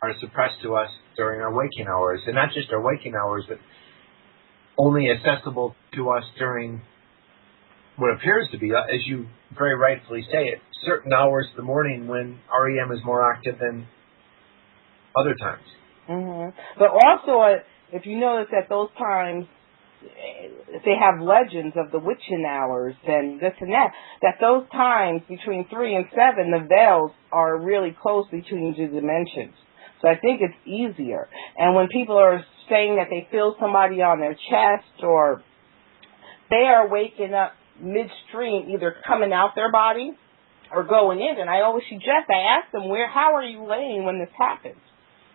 are suppressed to us during our waking hours, and not just our waking hours, but only accessible to us during what appears to be, as you very rightfully say it, certain hours of the morning when REM is more active than other times. Mm-hmm. But also, if you notice at those times, if they have legends of the witching hours and this and that those times between 3 and 7, the veils are really close between the dimensions. So I think it's easier. And when people are saying that they feel somebody on their chest, or they are waking up midstream, either coming out their body or going in, and I always suggest, I ask them, how are you laying when this happens?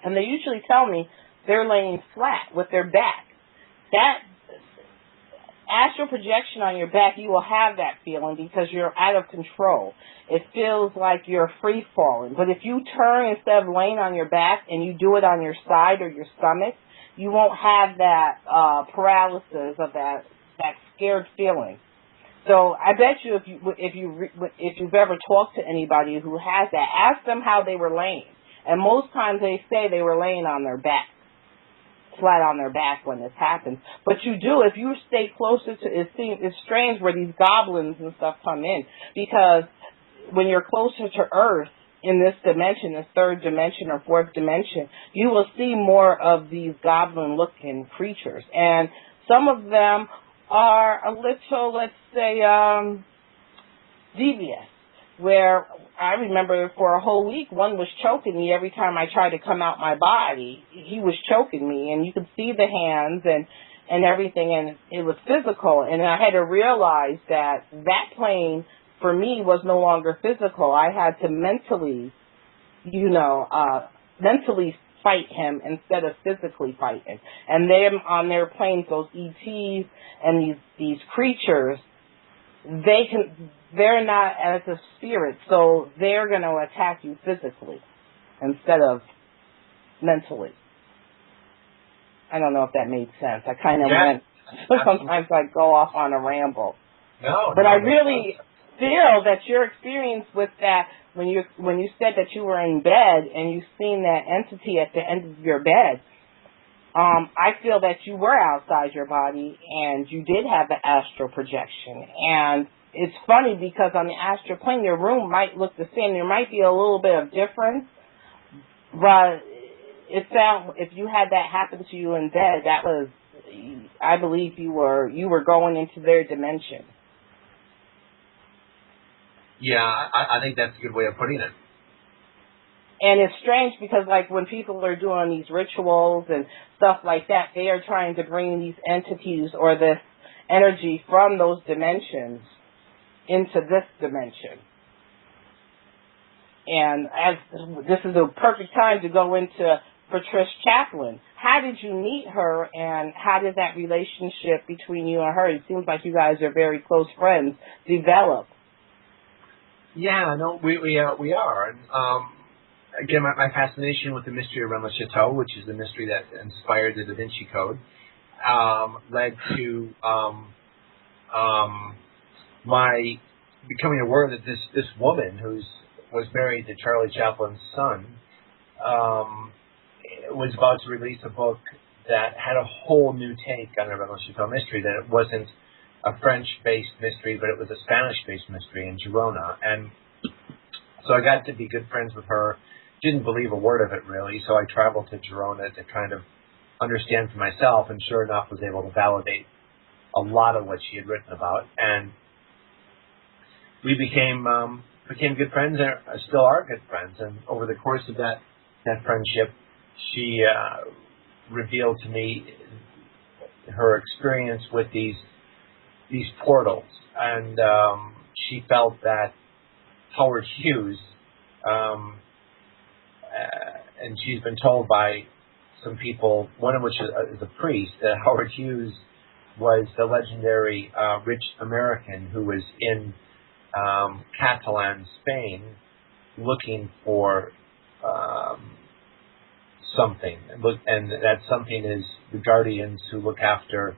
And they usually tell me they're laying flat with their back. That astral projection on your back, you will have that feeling because you're out of control. It feels like you're free falling. But if you turn instead of laying on your back and you do it on your side or your stomach, you won't have that paralysis of that scared feeling. So I bet you if you've ever talked to anybody who has that, ask them how they were laying. And most times they say they were laying on their back, flat on their back when this happens. But you do, if you stay closer to it, it's strange where these goblins and stuff come in, because when you're closer to Earth in this dimension, this third dimension or fourth dimension, you will see more of these goblin-looking creatures. And some of them are a little, let's say, devious, where I remember for a whole week, one was choking me every time I tried to come out my body. He was choking me, and you could see the hands and everything, and it was physical. And I had to realize that plane, for me, was no longer physical. I had to mentally fight him instead of physically fight him. And them on their planes, those ETs and these creatures, they're not as a spirit, so they're going to attack you physically instead of mentally. I don't know if that made sense. I kind of went, sometimes I go off on a ramble. But I really feel that your experience with that, when you said that you were in bed and you seen that entity at the end of your bed, I feel that you were outside your body and you did have the astral projection. And it's funny because on the astral plane, your room might look the same. There might be a little bit of difference, but if you had that happen to you in bed, that was, I believe you were going into their dimension. Yeah, I think that's a good way of putting it. And it's strange because, like, when people are doing these rituals and stuff like that, they are trying to bring these entities or this energy from those dimensions into this dimension. And this is a perfect time to go into Patricia Chaplin. How did you meet her, and how did that relationship between you and her, it seems like you guys are very close friends, develop? Yeah, no, we are. And, again, my fascination with the mystery around the Chateau, which is the mystery that inspired the Da Vinci Code, led to my becoming aware that this woman who was married to Charlie Chaplin's son was about to release a book that had a whole new take on the Rennes Chateau mystery, that it wasn't a French-based mystery, but it was a Spanish-based mystery in Girona. And so I got to be good friends with her didn't believe a word of it really. So I traveled to Girona to kind of understand for myself, and sure enough, was able to validate a lot of what she had written about, and we became good friends, and still are good friends. And over the course of that friendship, she revealed to me her experience with these portals, and she felt that Howard Hughes, and she's been told by some people, one of which is a priest, that Howard Hughes was the legendary rich American who was in Catalan, Spain, looking for something, and that something is the guardians who look after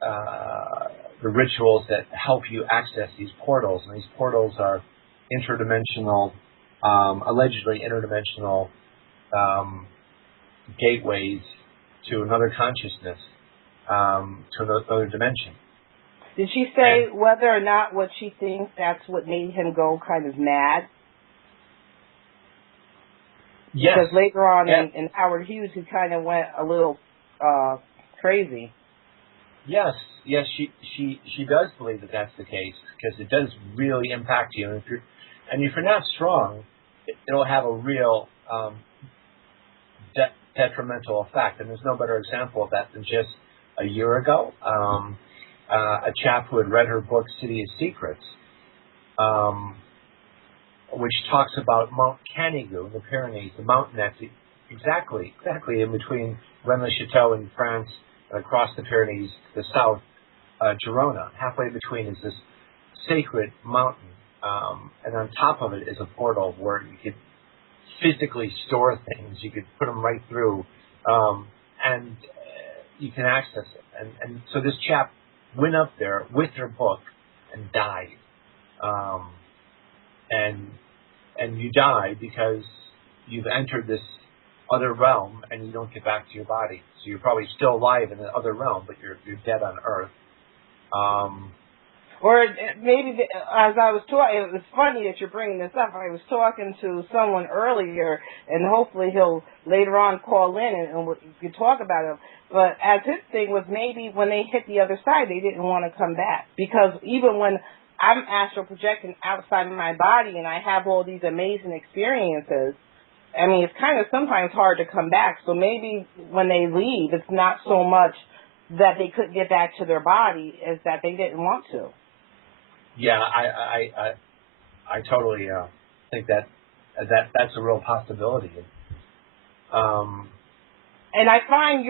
the rituals that help you access these portals. And these portals are interdimensional, allegedly interdimensional gateways to another consciousness, to another dimension. Did she say whether or not what she thinks that's what made him go kind of mad? Yes. Because later on in Howard Hughes, he kind of went a little crazy. Yes, she does believe that that's the case, because it does really impact you. And if you're not strong, it'll have a real detrimental effect. And there's no better example of that than just a year ago. A chap who had read her book, City of Secrets, which talks about Mount Canigou in the Pyrenees, the mountain that's exactly in between Rennes-le-Château in France and across the Pyrenees to the south, Girona. Halfway between is this sacred mountain, and on top of it is a portal where you could physically store things. You could put them right through, and you can access it. And so this chap went up there with her book and died. And you die because you've entered this other realm and you don't get back to your body. So you're probably still alive in the other realm, but you're dead on Earth. Or maybe, as I was talking, it was funny that you're bringing this up. I was talking to someone earlier, and hopefully he'll later on call in and we can talk about it. But as his thing was, maybe when they hit the other side, they didn't want to come back. Because even when I'm astral projecting outside of my body and I have all these amazing experiences, I mean, it's kind of sometimes hard to come back. So maybe when they leave, it's not so much that they couldn't get back to their body as that they didn't want to. Yeah, I totally think that's a real possibility. And I find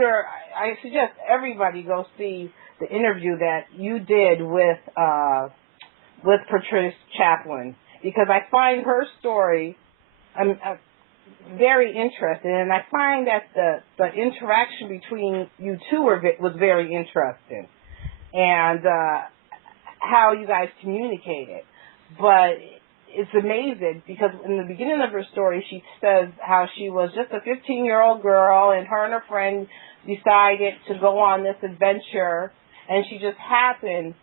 I suggest everybody go see the interview that you did with Patrice Chaplin, because I find her story very interesting, and I find that the interaction between you two was very interesting, and how you guys communicated. But it's amazing because in the beginning of her story, she says how she was just a 15-year-old girl, and her and her friend decided to go on this adventure, and she just happened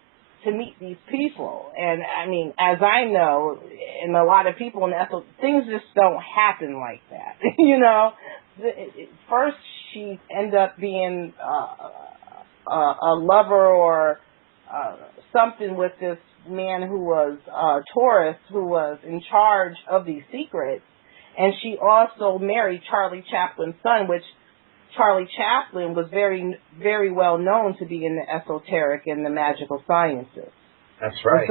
to meet these people. And I mean, as I know, and a lot of people in the things just don't happen like that. You know, first she ended up being a lover or something with this man who was a tourist who was in charge of these secrets, and she also married Charlie Chaplin's son, which Charlie Chaplin was very, very well known to be in the esoteric and the magical sciences. That's right.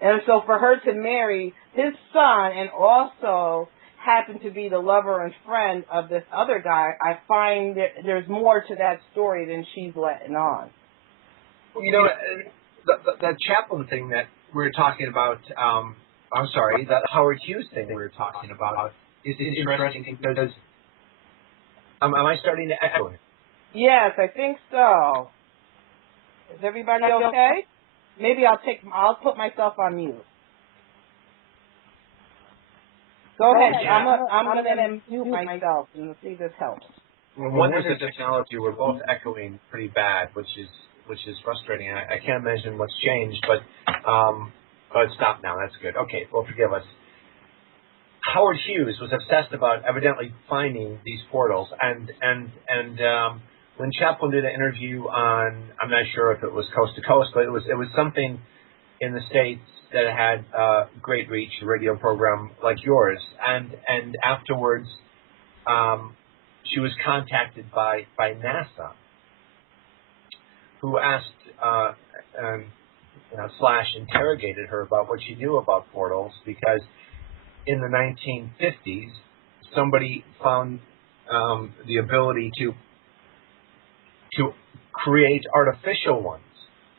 And so for her to marry his son and also happen to be the lover and friend of this other guy, I find that there's more to that story than she's letting on. You know, the Chaplin thing that we were talking about, the Howard Hughes thing we were talking about is interesting because, am I starting to echo? Yes, I think so. Is everybody okay? Maybe I'll put myself on mute. Go ahead. I'm going to mute myself and see if this helps. Well, one is the technology. We're both echoing pretty bad, which is frustrating. I can't imagine what's changed, but it's stopped now. That's good. Okay, well, forgive us. Howard Hughes was obsessed about evidently finding these portals, and when Chaplin did an interview on, I'm not sure if it was Coast to Coast, but it was something in the States that had great reach, a radio program like yours, and afterwards she was contacted by NASA, who asked / interrogated her about what she knew about portals, because in the 1950s somebody found the ability to create artificial ones,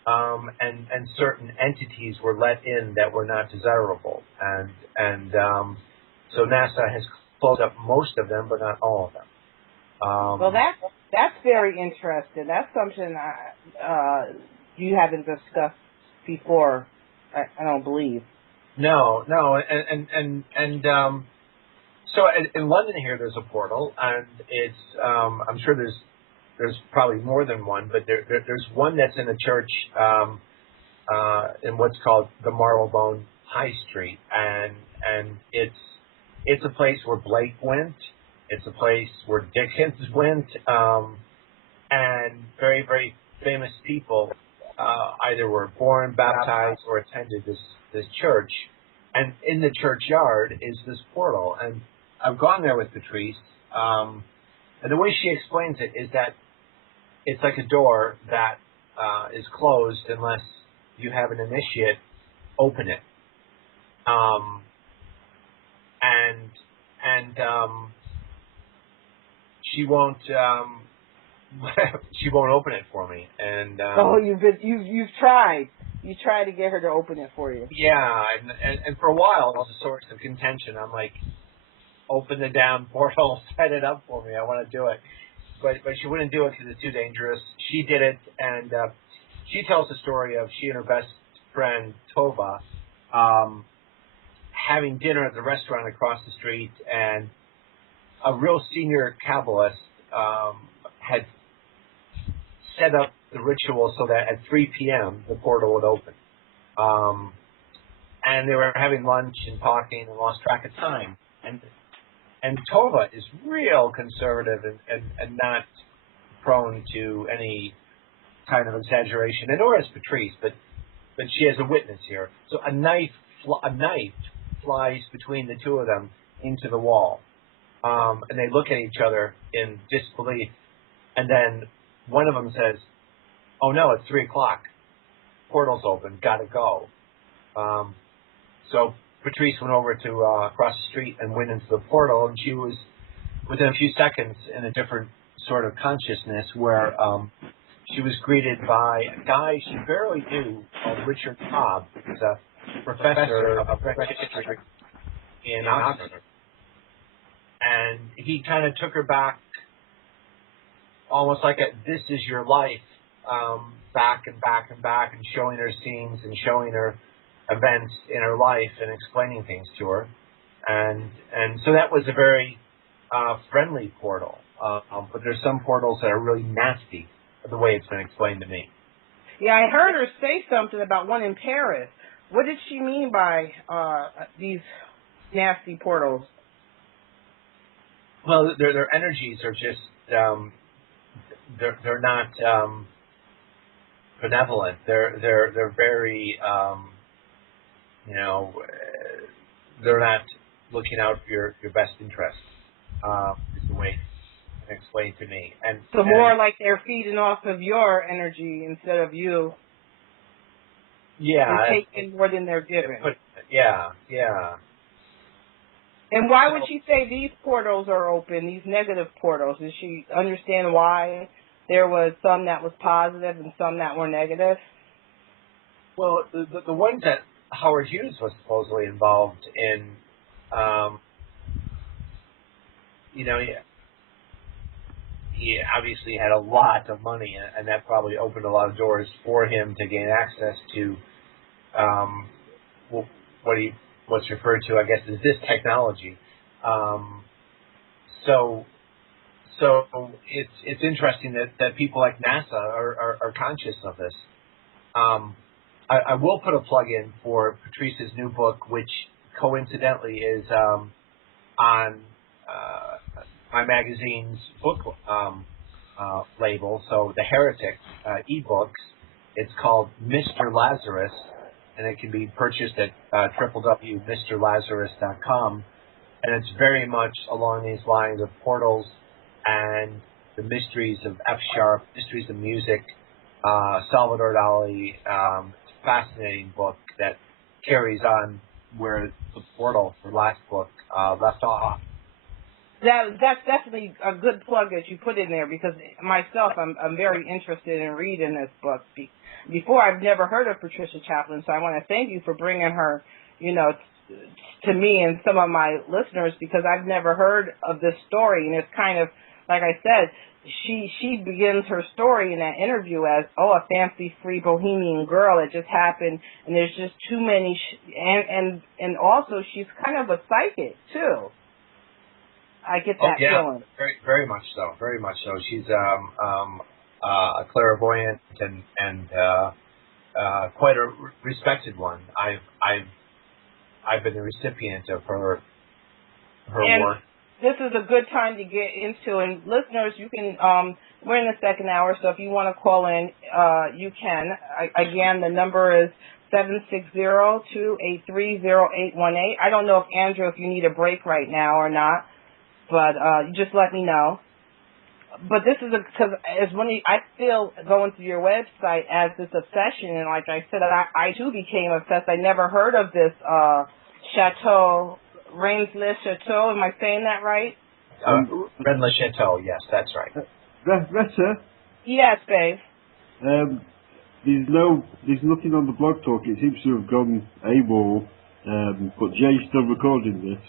and certain entities were let in that were not desirable, and so NASA has closed up most of them, but not all of them. Well, that's very interesting. That's something you haven't discussed before, I don't believe. No, and so in London here, there's a portal, and it's I'm sure there's probably more than one, but there's one that's in a church in what's called the Marylebone High Street, and it's a place where Blake went. It's a place where Dickens went, and very, very famous people either were born, baptized, or attended this church. And in the churchyard is this portal. And I've gone there with Patrice, and the way she explains it is that it's like a door that is closed unless you have an initiate open it. She won't she won't open it for me, and you've tried. You tried to get her to open it for you. Yeah, and for a while it was a source of contention. I'm like, open the damn portal, set it up for me. I want to do it, but she wouldn't do it because it's too dangerous. She did it, and she tells the story of she and her best friend Tova having dinner at the restaurant across the street, and a real senior Kabbalist had set up the ritual so that at 3 p.m. the portal would open. And they were having lunch and talking and lost track of time. And Tova is real conservative and not prone to any kind of exaggeration, and nor is Patrice, but she has a witness here. So a knife flies between the two of them into the wall. And they look at each other in disbelief, and then one of them says, "Oh no, it's 3 o'clock. Portal's open. Gotta go." So Patrice went over to across the street and went into the portal, and she was within a few seconds in a different sort of consciousness, where she was greeted by a guy she barely knew, called Richard Cobb, who's a professor of French history in Oxford. And he kind of took her back, almost like a "this is your life," back and back and back, and showing her scenes and showing her events in her life and explaining things to her. And so that was a very friendly portal. But there's some portals that are really nasty, the way it's been explained to me. Yeah, I heard her say something about one in Paris. What did she mean by these nasty portals? Well, their energies are just they're not benevolent. They're very they're not looking out for your best interests. Is the way it's explained to me. And so more like they're feeding off of your energy instead of you. Yeah, they're taking more than they're giving. Yeah. And why would she say these portals are open, these negative portals? Does she understand why there was some that was positive and some that were negative? Well, the ones that Howard Hughes was supposedly involved in, he obviously had a lot of money, and that probably opened a lot of doors for him to gain access to what's referred to, I guess, as this technology. So it's interesting that people like NASA are conscious of this. I will put a plug in for Patrice's new book, which coincidentally is on my magazine's book label, so the Heretic ebooks. It's called Mr. Lazarus, and it can be purchased at www.mrlazarus.com. And it's very much along these lines of portals and the mysteries of F sharp, mysteries of music, Salvador Dali. It's a fascinating book that carries on where the portal, the last book, left off. That's definitely a good plug that you put in there, because myself, I'm very interested in reading this book. Before, I've never heard of Patricia Chaplin, so I want to thank you for bringing her, to me and some of my listeners, because I've never heard of this story. And it's kind of, like I said, she begins her story in that interview as, a fancy-free bohemian girl. It just happened, and there's just too many, and also she's kind of a psychic too. I get that feeling. Very, very much so. Very much so. She's a clairvoyant and quite a respected one. I've been the recipient of her work. This is a good time to get into, and listeners, you can, we're in the second hour, so if you want to call in, you can. Again, the number is 760-283-0818. I don't know if, Andrew, if you need a break right now or not, but you just let me know. But this is because I feel going to your website as this obsession, and like I said, I too became obsessed. I never heard of this Chateau, Rennes-le-Chateau. Am I saying that right? Rennes-le-Chateau, yes, that's right. Retta? Yes, babe. There's nothing on the blog talk. It seems to have gone AWOL, but Jay's still recording this.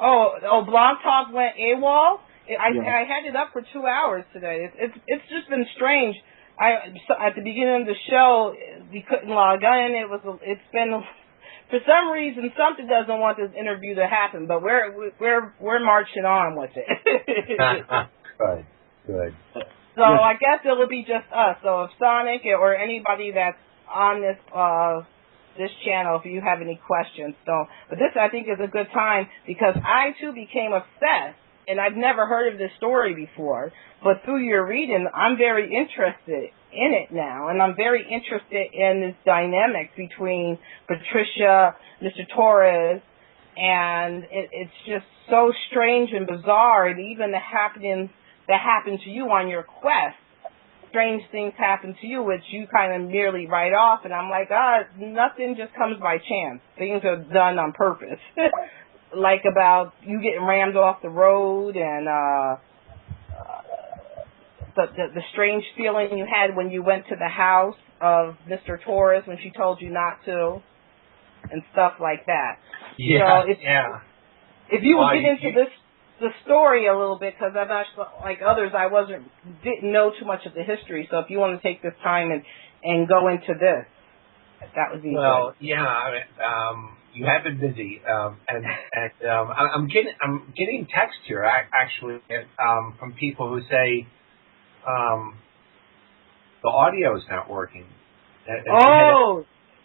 Oh, Blog Talk went AWOL? I had it up for 2 hours today. It's just been strange. At the beginning of the show, we couldn't log in. It's been, for some reason, something doesn't want this interview to happen, but we're marching on with it. Good. So I guess it will be just us. So if Sonic or anybody that's on this channel, if you have any questions, but this I think is a good time, because I too became obsessed. And I've never heard of this story before, but through your reading, I'm very interested in it now, and I'm very interested in this dynamic between Patricia, Mr. Torres, and it's just so strange and bizarre, and even the happenings that happened to you on your quest. Strange things happen to you, which you kind of merely write off, and I'm like, nothing just comes by chance. Things are done on purpose. Like about you getting rammed off the road, and the strange feeling you had when you went to the house of Mr. Torres when she told you not to, and stuff like that. Yeah, If you would get into the story a little bit, because I'm not like others, didn't know too much of the history. So if you want to take this time and go into this, that would be good. Yeah. I mean, you have been busy, and I'm getting text here actually from people who say the audio is not working.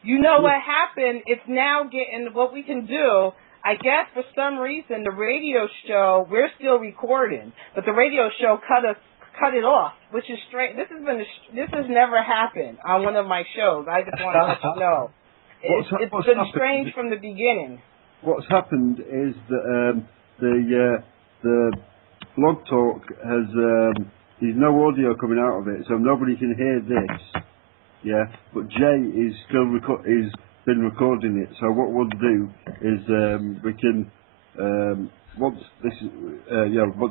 You know what happened? It's now getting what we can do. I guess for some reason the radio show, we're still recording, but the radio show cut it off, which is strange. This has never happened on one of my shows. I just want to let you know. It's been strange from the beginning. What's happened is that the blog talk has there's no audio coming out of it, so nobody can hear this. Yeah, but Jay is still been recording it. So what we'll do is we can once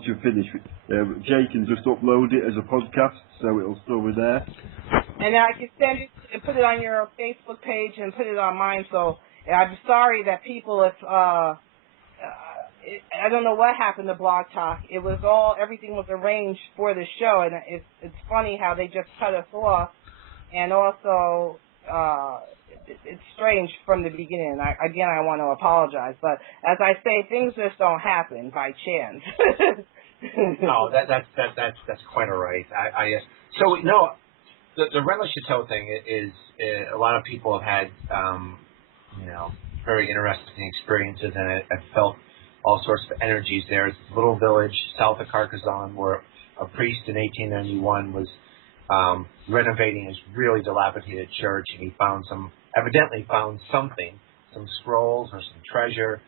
you're finished, Jay can just upload it as a podcast, so it'll still be there. And I can send it and put it on your Facebook page and put it on mine. So I'm sorry that people, I don't know what happened to Blog Talk. Everything was arranged for the show, and it's funny how they just cut us off. And also, it's strange from the beginning. I want to apologize, but as I say, things just don't happen by chance. No, that's quite all right. The Rennes-le-Chateau thing is a lot of people have had very interesting experiences, and have felt all sorts of energies there. It's a little village south of Carcassonne where a priest in 1891 was renovating his really dilapidated church, and he evidently found something, some scrolls or some treasure,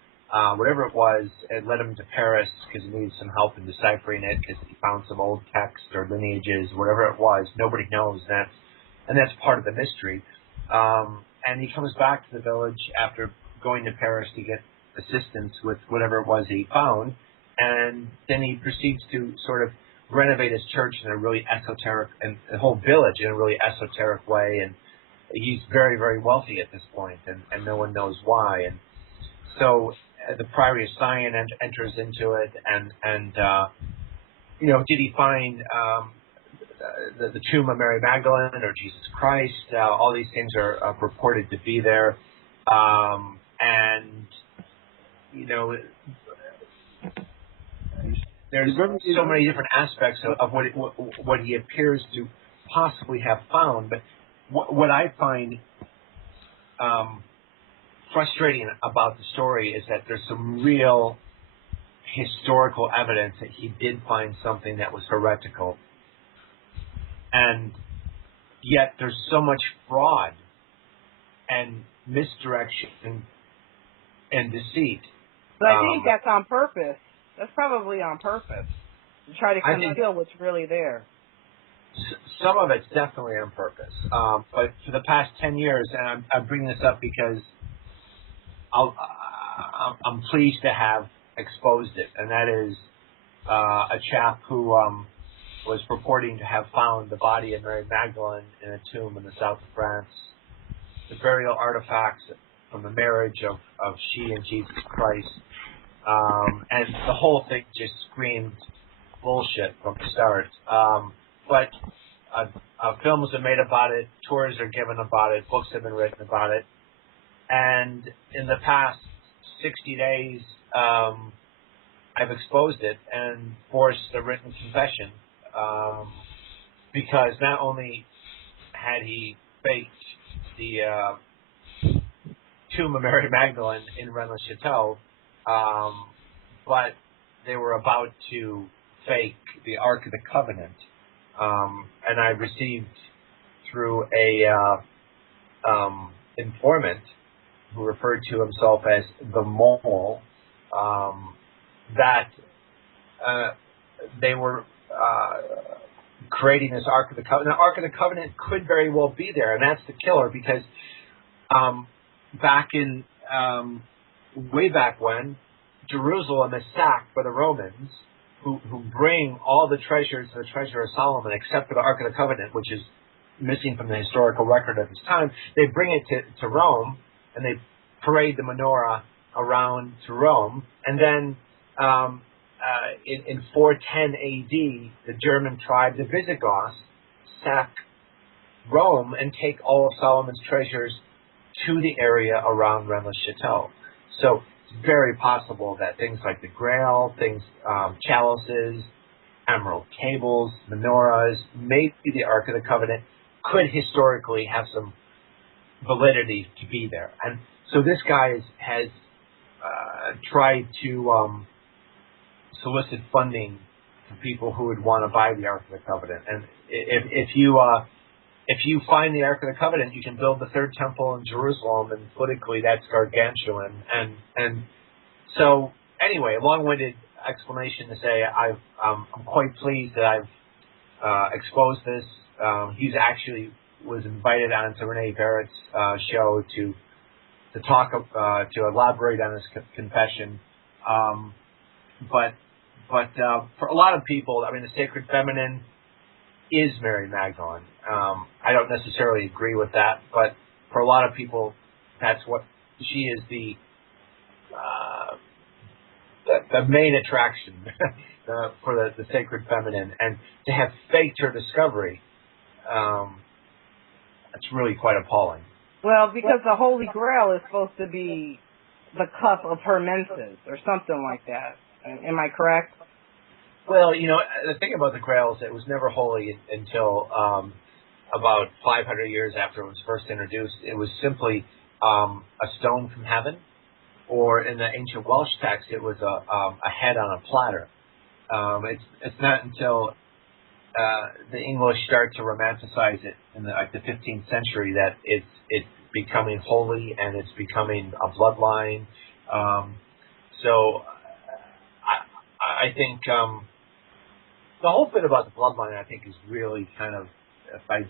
whatever it was. It led him to Paris because he needed some help in deciphering it, because he found some old texts or lineages, whatever it was. Nobody knows that, and that's part of the mystery. And he comes back to the village after going to Paris to get assistance with whatever it was he found, and then he proceeds to sort of renovate his church in a really esoteric, and the whole village in a really esoteric way, and he's very, very wealthy at this point, and no one knows why. And so the Priory of Sion enters into it, and did he find the tomb of Mary Magdalene or Jesus Christ? All these things are purported to be there, and there's so many different aspects of what he appears to possibly have found. But what I find frustrating about the story is that there's some real historical evidence that he did find something that was heretical. And yet there's so much fraud and misdirection and deceit. But I think that's on purpose. That's probably on purpose, to try to conceal what's really there. Some of it's definitely on purpose. But for the past 10 years, and I'm bringing this up because I'm pleased to have exposed it, and that is a chap who was purporting to have found the body of Mary Magdalene in a tomb in the south of France, the burial artifacts from the marriage of she and Jesus Christ. And the whole thing just screamed bullshit from the start. But films have made about it, tours are given about it, books have been written about it. And in the past 60 days, I've exposed it and forced a written confession, because not only had he faked the tomb of Mary Magdalene in Rennes-le-Château, but they were about to fake the Ark of the Covenant. And I received through a informant who referred to himself as the Mole, that they were creating this Ark of the Covenant. The Ark of the Covenant could very well be there, and that's the killer, because way back when, Jerusalem is sacked by the Romans, who bring all the treasures to the treasure of Solomon, except for the Ark of the Covenant, which is missing from the historical record of his time. They bring it to Rome, and they parade the menorah around to Rome. And then in 410 AD, the German tribe, the Visigoths, sack Rome and take all of Solomon's treasures to the area around Rennes-le-Château. So it's very possible that things like the Grail, chalices, emerald tables, menorahs, maybe the Ark of the Covenant could historically have some validity to be there. And so this guy has tried to solicit funding for people who would want to buy the Ark of the Covenant. And if you find the Ark of the Covenant, you can build the third temple in Jerusalem, and politically that's gargantuan. And so anyway, long-winded explanation to say I'm quite pleased that I've exposed this. He's actually was invited on to Renee Barrett's show to talk to elaborate on his confession. But for a lot of people, I mean, the sacred feminine is Mary Magdalene. I don't necessarily agree with that, but for a lot of people, that's what she is, the main attraction for the sacred feminine. And to have faked her discovery, that's really quite appalling. Well, because the Holy Grail is supposed to be the cup of her menses or something like that. Am I correct? Well, the thing about the Grail is it was never holy until about 500 years after it was first introduced. It was simply a stone from heaven or in the ancient Welsh text, it was a head on a platter. It's not until the English start to romanticize it in the 15th century that it's becoming holy and it's becoming a bloodline. So I think the whole bit about the bloodline, I think, is really kind of, if I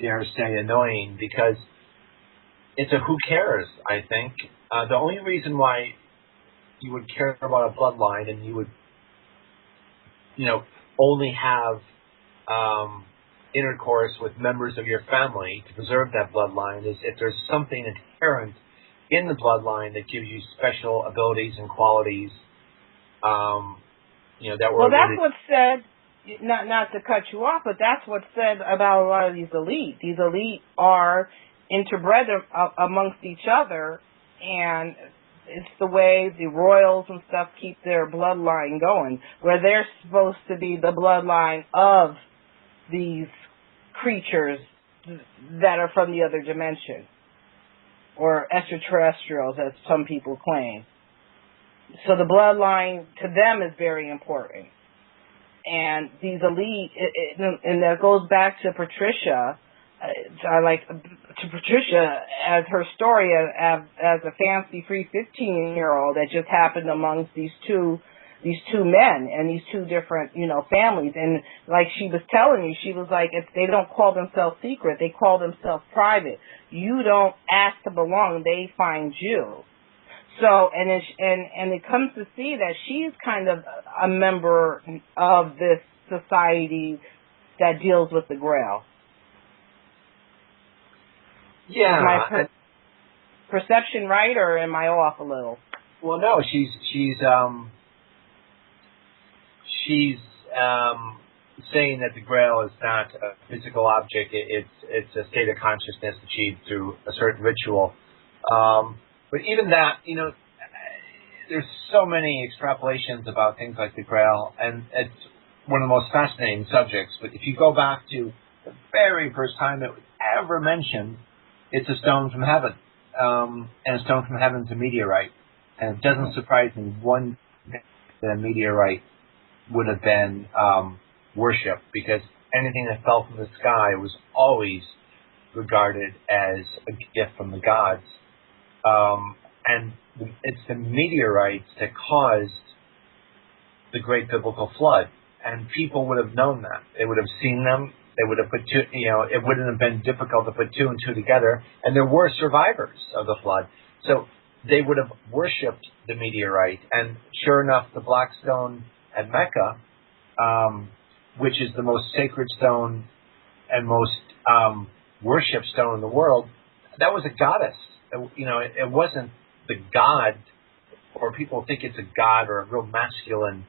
dare say, annoying, because it's a who cares, I think. The only reason why you would care about a bloodline and you would, only have intercourse with members of your family to preserve that bloodline is if there's something inherent in the bloodline that gives you special abilities and qualities, that were... Well, that's what's said, not to cut you off, but that's what's said about a lot of these elite. These elite are interbred amongst each other, and it's the way the royals and stuff keep their bloodline going, where they're supposed to be the bloodline of these creatures that are from the other dimension, or extraterrestrials, as some people claim. So the bloodline to them is very important. And these elite, and that goes back to Patricia. I like to Patricia as her story as a fancy-free 15-year-old that just happened amongst these two men and these two different, families. And like she was telling you, she was like, if they don't call themselves secret, they call themselves private. You don't ask to belong, they find you. So, and it comes to see that she's kind of a member of this society that deals with the Grail. Yeah. Is my perception right, or am I off a little? Well, no, she's saying that the Grail is not a physical object. It's a state of consciousness achieved through a certain ritual. But even that, there's so many extrapolations about things like the Grail, and it's one of the most fascinating subjects. But if you go back to the very first time it was ever mentioned, it's a stone from heaven, and a stone from heaven is a meteorite. And it doesn't surprise me one bit that a meteorite would have been worshipped, because anything that fell from the sky was always regarded as a gift from the gods. And it's the meteorites that caused the great biblical flood. And people would have known that. They would have seen them. They would have put two, it wouldn't have been difficult to put two and two together. And there were survivors of the flood. So they would have worshipped the meteorite. And sure enough, the black stone at Mecca, which is the most sacred stone and most worshipped stone in the world, that was a goddess. It wasn't the god, or people think it's a god or a real masculine,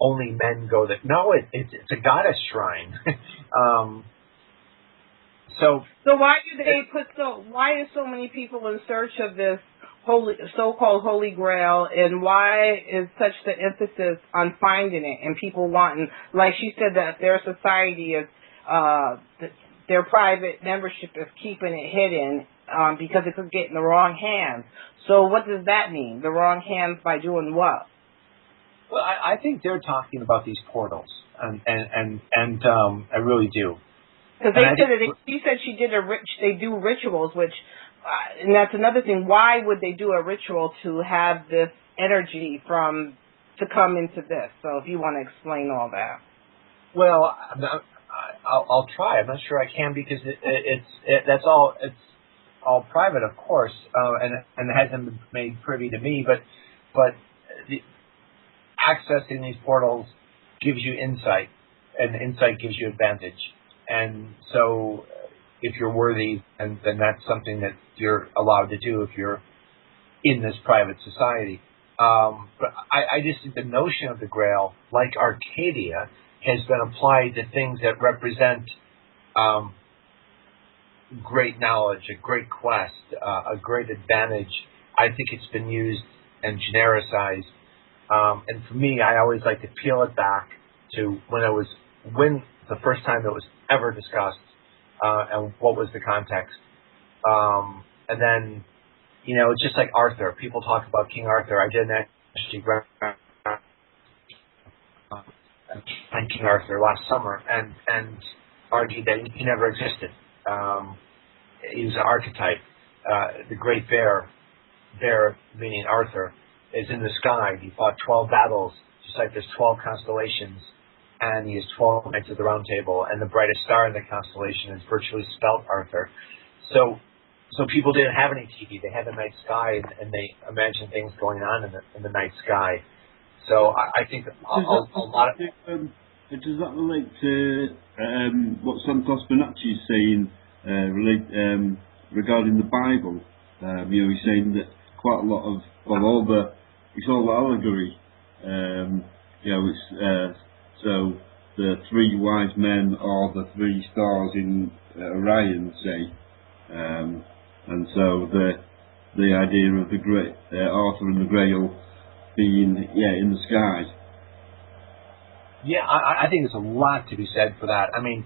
only men go there. No, it's a goddess shrine. So why do they why is so many people in search of this so-called Holy Grail, and why is such the emphasis on finding it and people wanting, like she said, that their society is, their private membership is keeping it hidden because it could get in the wrong hands. So what does that mean? The wrong hands by doing what? Well, I think they're talking about these portals, and I really do. Because she said they do rituals, which, and that's another thing. Why would they do a ritual to have this energy to come into this? So if you want to explain all that. Well, I'll try. I'm not sure I can, because it's all private, of course, and it hasn't been made privy to me. But accessing these portals gives you insight, and insight gives you advantage. And so, if you're worthy, then that's something that you're allowed to do if you're in this private society. But I just think the notion of the Grail, like Arcadia, has been applied to things that represent great knowledge, a great quest, a great advantage. I think it's been used and genericized. And for me, I always like to peel it back to when the first time it was ever discussed, and what was the context. And then, it's just like Arthur. People talk about King Arthur. I did actually on King Arthur last summer, and argued that he never existed. He was an archetype. The Great Bear meaning Arthur, is in the sky. He fought 12 battles, just like there's 12 constellations, and he has 12 knights of the Round Table, and the brightest star in the constellation is virtually spelt Arthur. So people didn't have any TV. They had the night sky, and they imagined things going on in the night sky. So I think a lot of... Does that relate to what Santos Bonacci is saying regarding the Bible? He's saying that quite a lot of, it's all allegory. So the three wise men are the three stars in Orion, say. And so the idea of the great Arthur and the Grail being in the sky. Yeah, I think there's a lot to be said for that. I mean,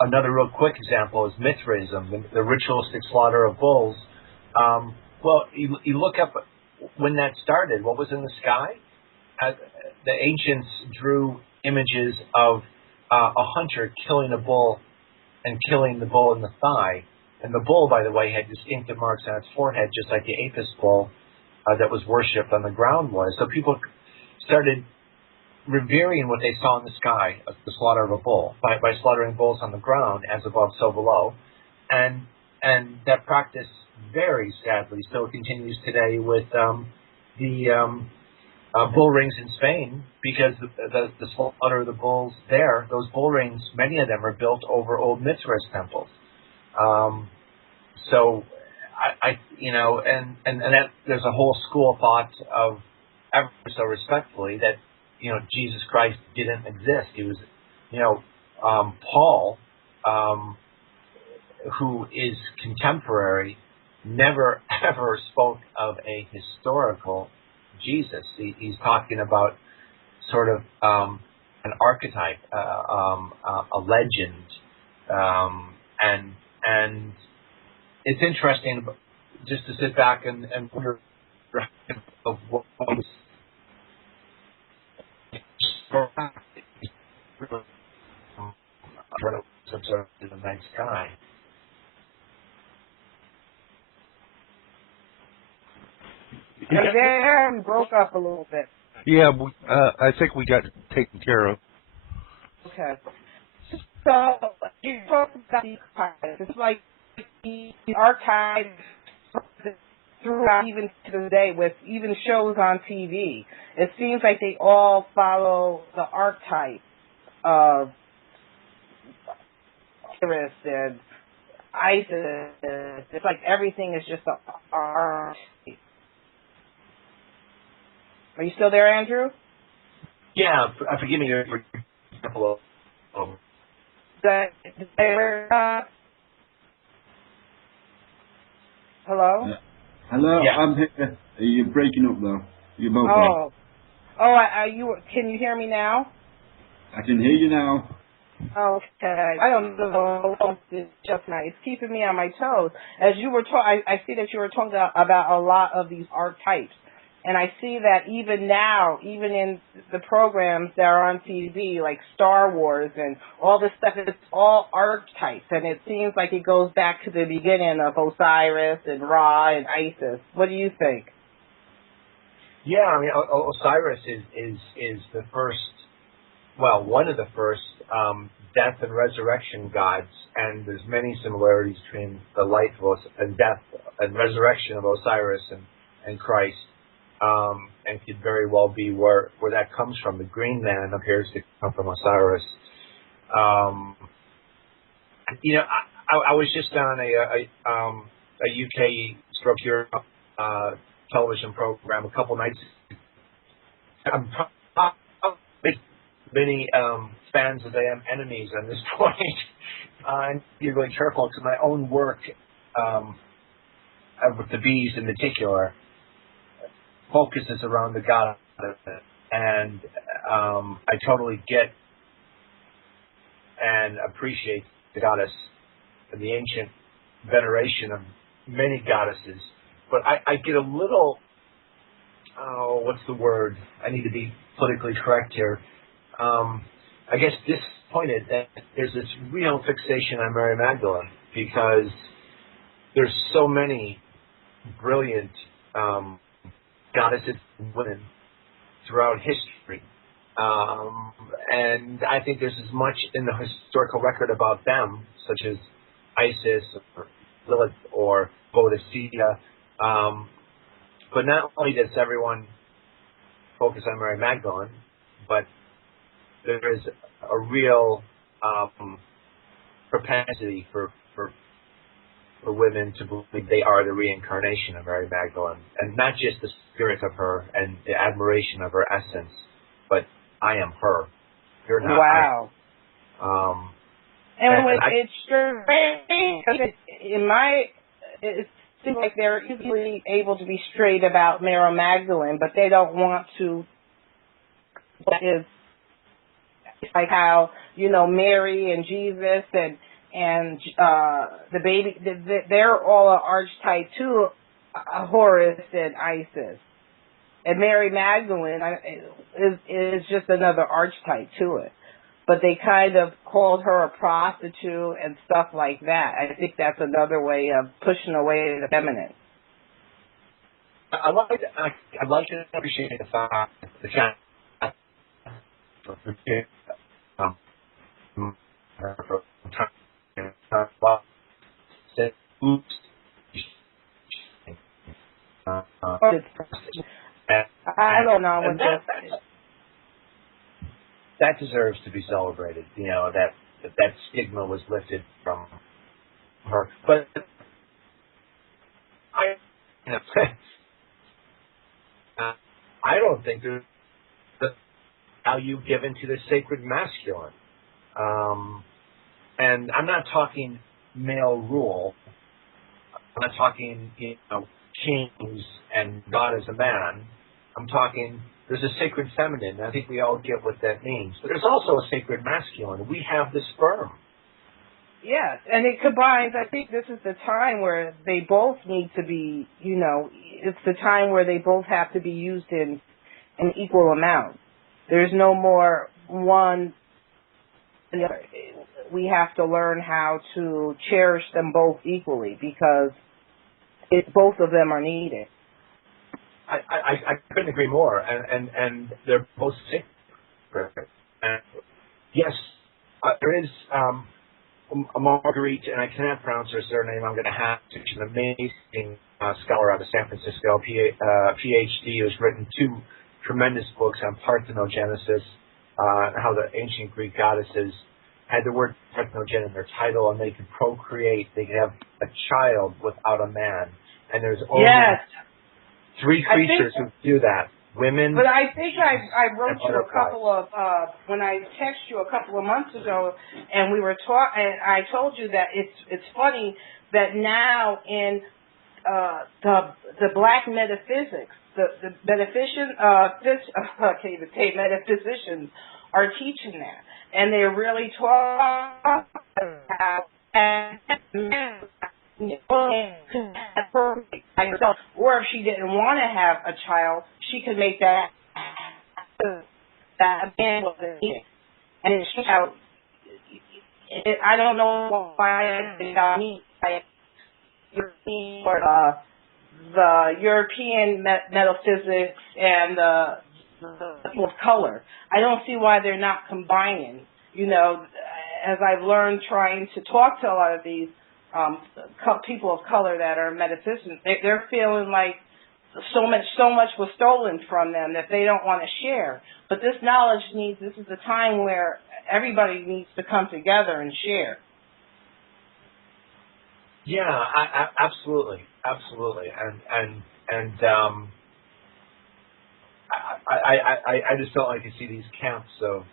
another real quick example is Mithraism, the ritualistic slaughter of bulls. Well, you look up when that started, what was in the sky? The ancients drew images of a hunter killing a bull and killing the bull in the thigh. And the bull, by the way, had distinctive marks on its forehead, just like the Apis bull that was worshipped on the ground was. So people started revering what they saw in the sky, the slaughter of a bull, by slaughtering bulls on the ground, as above, so below. And that practice very sadly still continues today with the bull rings in Spain, because the slaughter of the bulls there, those bull rings, many of them are built over old Mithras temples. So and that there's a whole school of thought of, ever so respectfully, that Jesus Christ didn't exist. He was, Paul, who is contemporary, never ever spoke of a historical Jesus. He's talking about sort of an archetype, a legend, and it's interesting just to sit back and wonder of what was observed in the night sky. There, we broke up a little bit. Yeah, I think we got it taken care of. Okay. So, you talked about the archives. It's like the archives throughout even to this day with even shows on TV. It seems like they all follow the archetype of Iris and Isis. It's like everything is just an archetype. Are you still there, Andrew? Yeah, forgive me for example of hello? Hello, yeah. I'm here. You're breaking up though. You're both can you hear me now? I can hear you now. Okay. I don't know. It's just now. It's keeping me on my toes. As you were talking, I see that you were talking about a lot of these archetypes. And I see that even now, even in the programs that are on TV, like Star Wars and all this stuff, it's all archetypes. And it seems like it goes back to the beginning of Osiris and Ra and Isis. What do you think? Yeah, I mean, Osiris is the first, well, one of the first death and resurrection gods, and there's many similarities between the life of and death and resurrection of Osiris and Christ. And could very well be where that comes from. The green man appears to come from Osiris. I was just on a UK/Europe television program a couple nights ago. I'm many fans as I am enemies on this point. I'm being really careful because my own work with the bees in particular focuses around the goddess, and I totally get and appreciate the goddess and the ancient veneration of many goddesses. but I get a little, what's the word? I need to be politically correct here. I guess disappointed that there's this real fixation on Mary Magdalene because there's so many brilliant goddesses and women throughout history. And I think there's as much in the historical record about them, such as Isis or Lilith or Bodicea. But not only does everyone focus on Mary Magdalene, but there is a real propensity for women to believe they are the reincarnation of Mary Magdalene, and not just the spirit of her and the admiration of her essence, but I am her. You're not. Wow. And it's strange because it seems like they're easily able to be straight about Mary Magdalene, but they don't want to. It's like how, Mary and Jesus and the baby, they're all an archetype too, Horus and Isis. And Mary Magdalene is just another archetype to it. But they kind of called her a prostitute and stuff like that. I think that's another way of pushing away the feminine. I'd like to appreciate the fact that the chat said, oops. I don't know what that deserves to be celebrated. That stigma was lifted from her. But I don't think there's the value given to the sacred masculine. And I'm not talking male rule. I'm not talking, kings and God as a man. I'm talking there's a sacred feminine. I think we all get what that means. But there's also a sacred masculine. We have the sperm. Yes, and it combines. I think this is the time where they both need to be, it's the time where they both have to be used in an equal amount. There's no more one. We have to learn how to cherish them both equally because both of them are needed. I couldn't agree more, and they're both sacred. And yes, there is a Marguerite, and I cannot pronounce her surname. I'm going to have to. She's an amazing scholar out of San Francisco, PhD, who's written 2 tremendous books on parthenogenesis, how the ancient Greek goddesses had the word parthenogen in their title, and they could procreate. They could have a child without a man, and there's only 3 creatures who do that. Women. But I think I wrote you a couple of when I texted you a couple of months ago, and we were talking. And I told you that it's funny that now in the black metaphysics, the metaphysicians metaphysicians are teaching that, and they're really talking about or if she didn't want to have a child, she could make that man wasn't needed. And it's how I don't know why I think I mean the European metaphysics and the people of color. I don't see why they're not combining. As I've learned trying to talk to a lot of these people of color that are metaphysicians, they're feeling like so much was stolen from them that they don't want to share. But this is a time where everybody needs to come together and share. Yeah, absolutely, and I just don't like to see these camps of.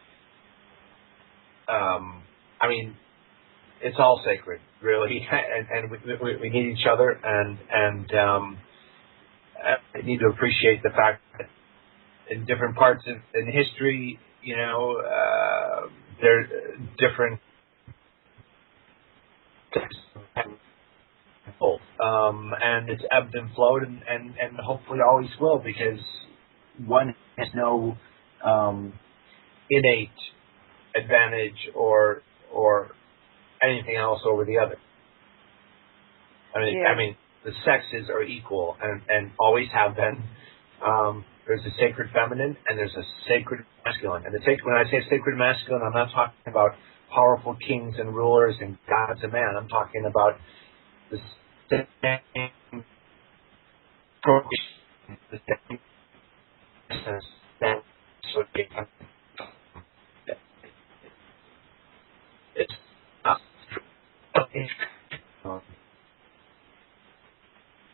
It's all sacred, really, and we need each other, and I need to appreciate the fact that in different parts in history, there are different types of people. and it's ebbed and flowed, and hopefully always will, because one has no innate advantage or anything else over the other. I mean, the sexes are equal and always have been. There's a sacred feminine and there's a sacred masculine. And when I say sacred masculine, I'm not talking about powerful kings and rulers and gods and man. I'm talking about the same progression, the same essence that it's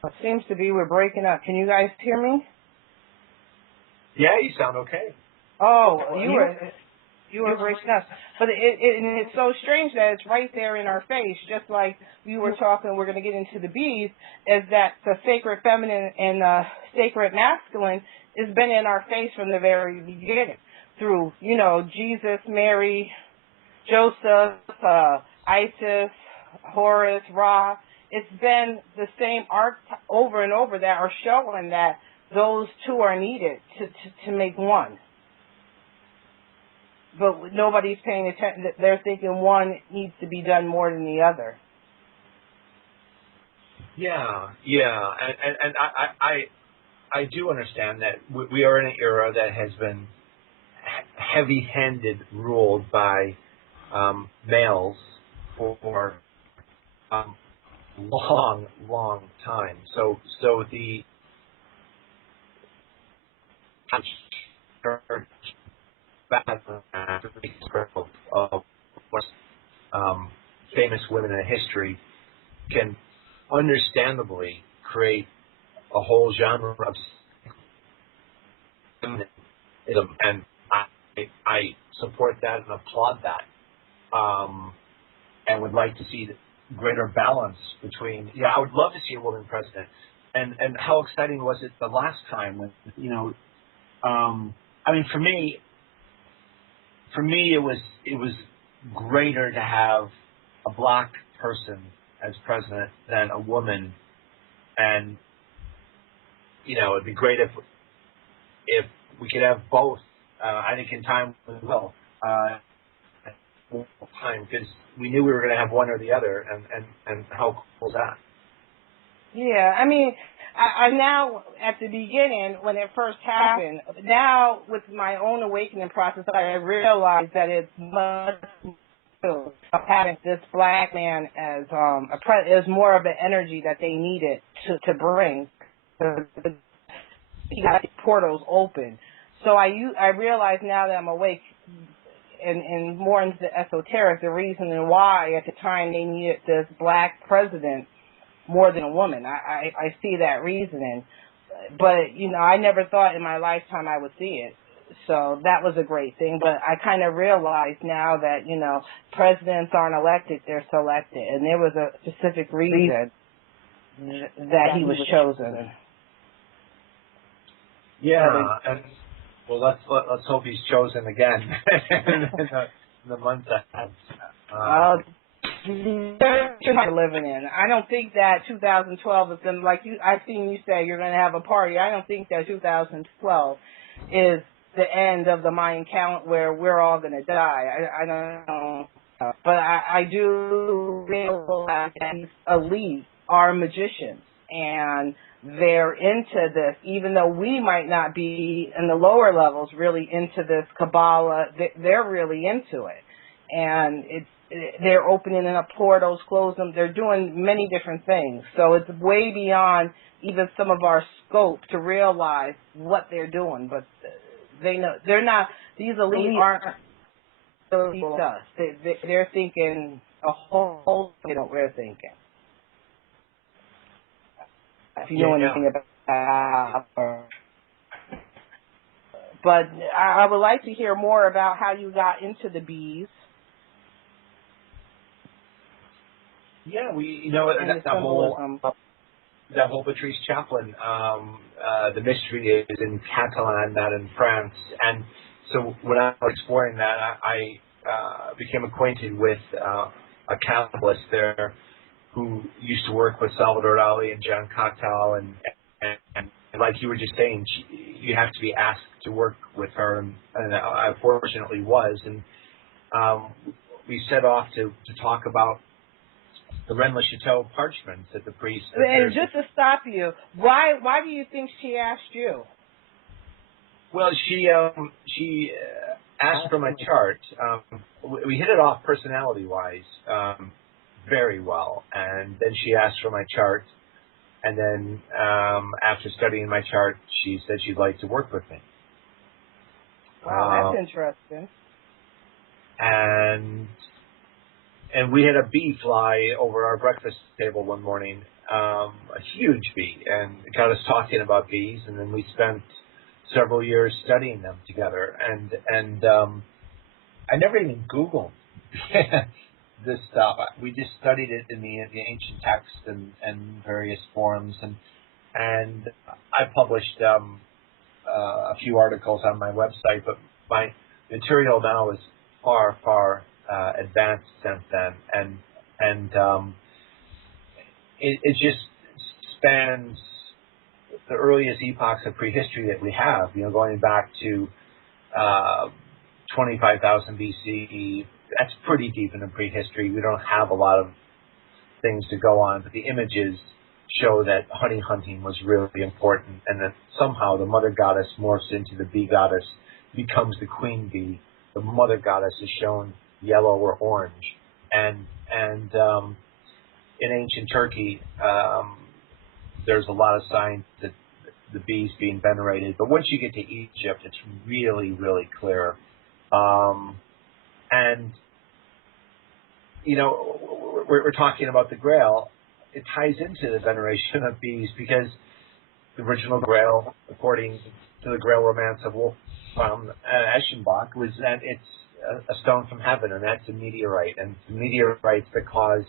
it seems to be we're breaking up. Can you guys hear me? Yeah, you sound okay. Oh, you were breaking up. But it's so strange that it's right there in our face, just like we were talking, we're going to get into the bees, is that the sacred feminine and the sacred masculine has been in our face from the very beginning through, Jesus, Mary, Joseph, Isis, Horus, Ra. It's been the same arc over and over that are showing that those two are needed to make one. But nobody's paying attention. They're thinking one needs to be done more than the other. Yeah, and I do understand that we are in an era that has been heavy-handed ruled by males for long time. So the of famous women in history can understandably create a whole genre of feminism, and I support that and applaud that, and would like to see greater balance between. Yeah, I would love to see a woman president. And how exciting was it the last time when for me it was greater to have a black person as president than a woman, and it'd be great if we could have both. I think in time we will. Time, because we knew we were going to have one or the other, and how cool is that? Yeah, I now, at the beginning, when it first happened, now with my own awakening process, I realized that it's much of having this black man as is more of an energy that they needed to bring. He got portals open. So I realize now that I'm awake and more into the esoteric, the reason and why at the time they needed this black president more than a woman. I see that reasoning. But, I never thought in my lifetime I would see it. So that was a great thing. But I kind of realized now that, presidents aren't elected, they're selected. And there was a specific reason that he was chosen. Yeah, and well, let's hope he's chosen again in the months ahead. You're living in. I don't think that 2012 is going to, like I've seen you say you're going to have a party. I don't think that 2012 is the end of the Mayan count where we're all going to die. I don't know. But I do realize that these elite are magicians, and they're into this, even though we might not be in the lower levels really into this Kabbalah. They're really into it, and they're opening up portals, closing them. They're doing many different things. So it's way beyond even some of our scope to realize what they're doing. But they know they're not. These elite aren't elite us. They're thinking a whole thing what we're thinking. If you know anything about but I would like to hear more about how you got into the bees. Yeah, that whole Patrice Chaplin, the mystery is in Catalan, not in France. And so when I was exploring that, I became acquainted with a Kabbalist there who used to work with Salvador Dali and John Cocteau, and like you were just saying, you have to be asked to work with her, and I fortunately was, and we set off to talk about the Rennes le Chateau parchments that the priest. And just to stop you, why do you think she asked you? Well, she asked for my chart. We hit it off personality-wise very well, and then she asked for my chart, and then after studying my chart, she said she'd like to work with me. Wow, that's interesting. And we had a bee fly over our breakfast table one morning, a huge bee, and it got us talking about bees, and then we spent several years studying them together, and I never even Googled this stuff. We just studied it in the ancient texts and various forums, and I published a few articles on my website, but my material now is far advanced since then, and it just spans the earliest epochs of prehistory that we have, going back to 25,000 BC. That's pretty deep into prehistory. We don't have a lot of things to go on, but the images show that honey hunting was really important, and that somehow the mother goddess morphs into the bee goddess, becomes the queen bee. The mother goddess is shown yellow or orange, and in ancient Turkey, there's a lot of signs that the bees being venerated. But once you get to Egypt, it's really, really clear. And we're talking about the Grail. It ties into the veneration of bees, because the original Grail, according to the Grail romance of Wolfram Eschenbach, was that it's a stone from heaven, and that's a meteorite, and the meteorites that cause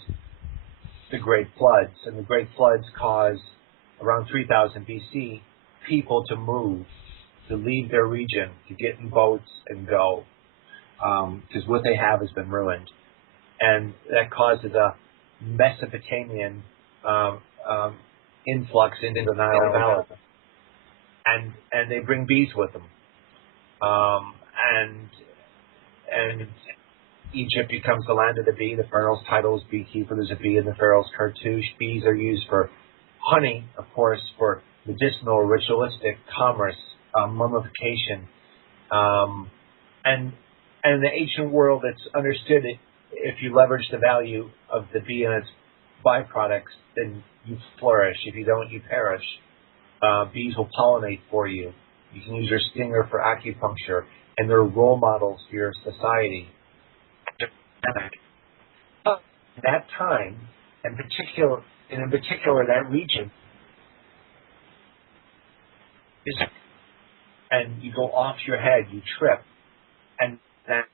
the Great Floods, and the Great Floods cause, around 3000 BC, people to move, to leave their region, to get in boats and go, because what they have has been ruined, and that causes a Mesopotamian influx into the Nile Valley, and they bring bees with them, and Egypt becomes the land of the bee. The pharaoh's title is beekeeper. There's a bee in the pharaoh's cartouche. Bees are used for honey, of course, for medicinal, ritualistic, commerce, mummification, and in the ancient world, it's understood that if you leverage the value of the bee and its byproducts, then you flourish. If you don't, you perish. Bees will pollinate for you. You can use their stinger for acupuncture, and they're role models for your society. That time, and in particular that region, and you go off your head, you trip, and that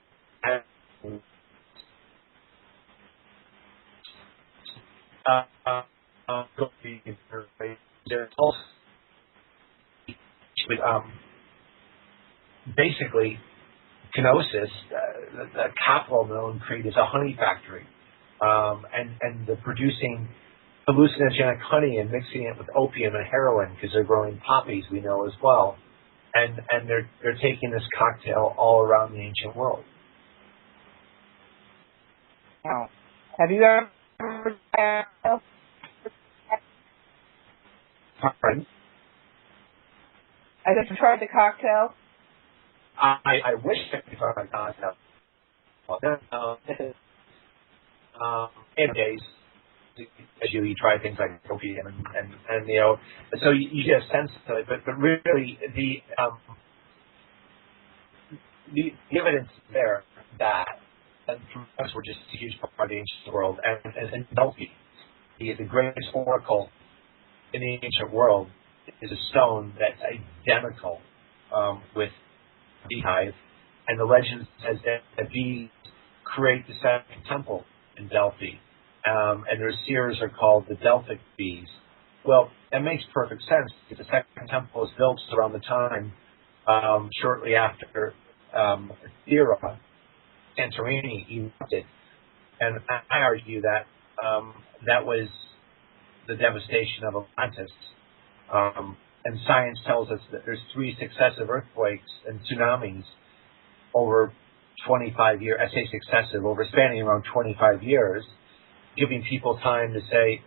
basically, Kenosis, the capital mill in Crete, is a honey factory, and they're producing hallucinogenic honey and mixing it with opium and heroin, because they're growing poppies, we know as well, and they're taking this cocktail all around the ancient world. Wow. Have you ever Pardon? I just tried the cocktail? I wish I could try my cocktail. In days, as you try things like opium and so you get a sense of it, but really the evidence there that, and for us, we're just a huge part of the ancient world, and Delphi, the greatest oracle in the ancient world, is a stone that's identical with beehive, and the legend says that bees create the second temple in Delphi, and their seers are called the Delphic bees. Well, that makes perfect sense, because the second temple was built around the time shortly after Thera, Santorini erupted, and I argue that that was the devastation of Atlantis. And science tells us that there's 3 successive earthquakes and tsunamis over 25 years. I say successive, over spanning around 25 years, giving people time to say,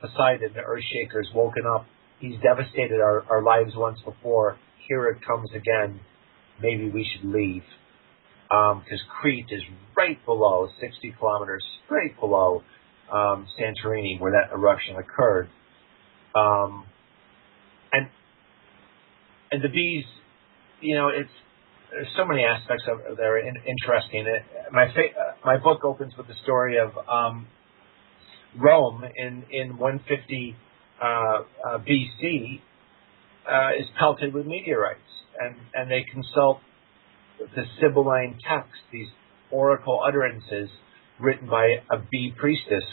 Poseidon, the earth shaker, has woken up. He's devastated our lives once before. Here it comes again. Maybe we should leave. Because Crete is right below, 60 kilometers straight below Santorini, where that eruption occurred. And the bees, there's so many aspects of it that are interesting. My book opens with the story of Rome in 150 BC is pelted with meteorites, and they consult the Sibylline text, these oracle utterances written by a bee priestess,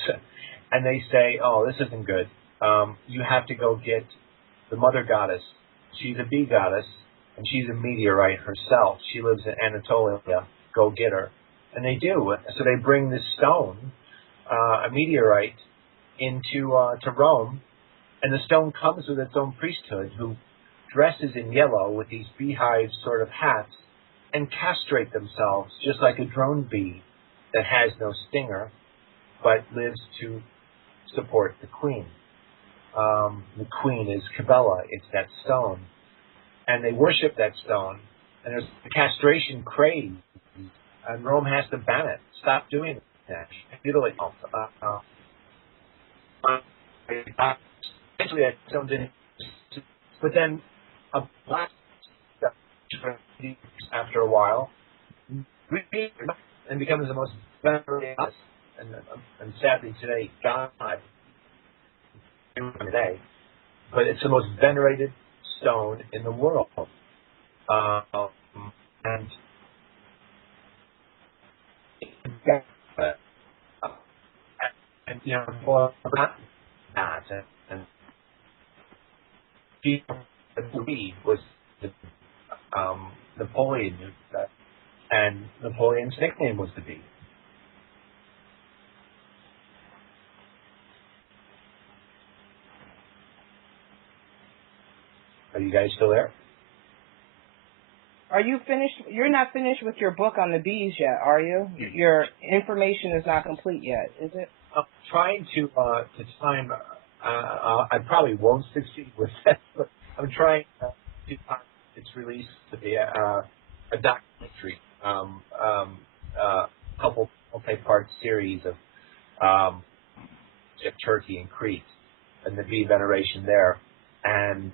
and they say, "Oh, this isn't good. You have to go get the mother goddess. She's a bee goddess, and she's a meteorite herself. She lives in Anatolia. Go get her." And they do. So they bring this stone, a meteorite, into to Rome, and the stone comes with its own priesthood, who dresses in yellow with these beehive sort of hats and castrate themselves just like a drone bee that has no stinger but lives to support the queen. The queen is Cabela. It's that stone. And they worship that stone. And there's a castration craze. And Rome has to ban it. Stop doing that. Eventually that stone didn't. But then a black after a while and becomes the most venerated and sadly today God today, but it's the most venerated stone in the world. And for that, and he was Napoleon, and Napoleon's nickname was the bee. Are you guys still there? Are you finished? You're not finished with your book on the bees yet, are you? Your information is not complete yet, is it? I'm trying to time. I probably won't succeed with that, but I'm trying to its release to be a documentary, couple multi-part series of Turkey and Crete and the bee veneration there. And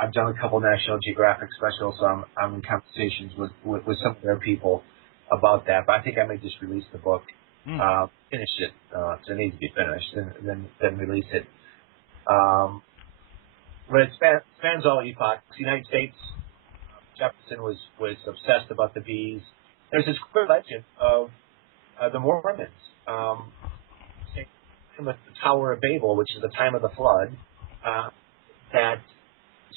I've done a couple National Geographic specials, so I'm in conversations with some of their people about that. But I think I may just release the book, finish it, so it needs to be finished, and then release it. But it spans all epochs. The United States, Jefferson was obsessed about the bees. There's this queer legend of the Mormons. With the Tower of Babel, which is the time of the flood, that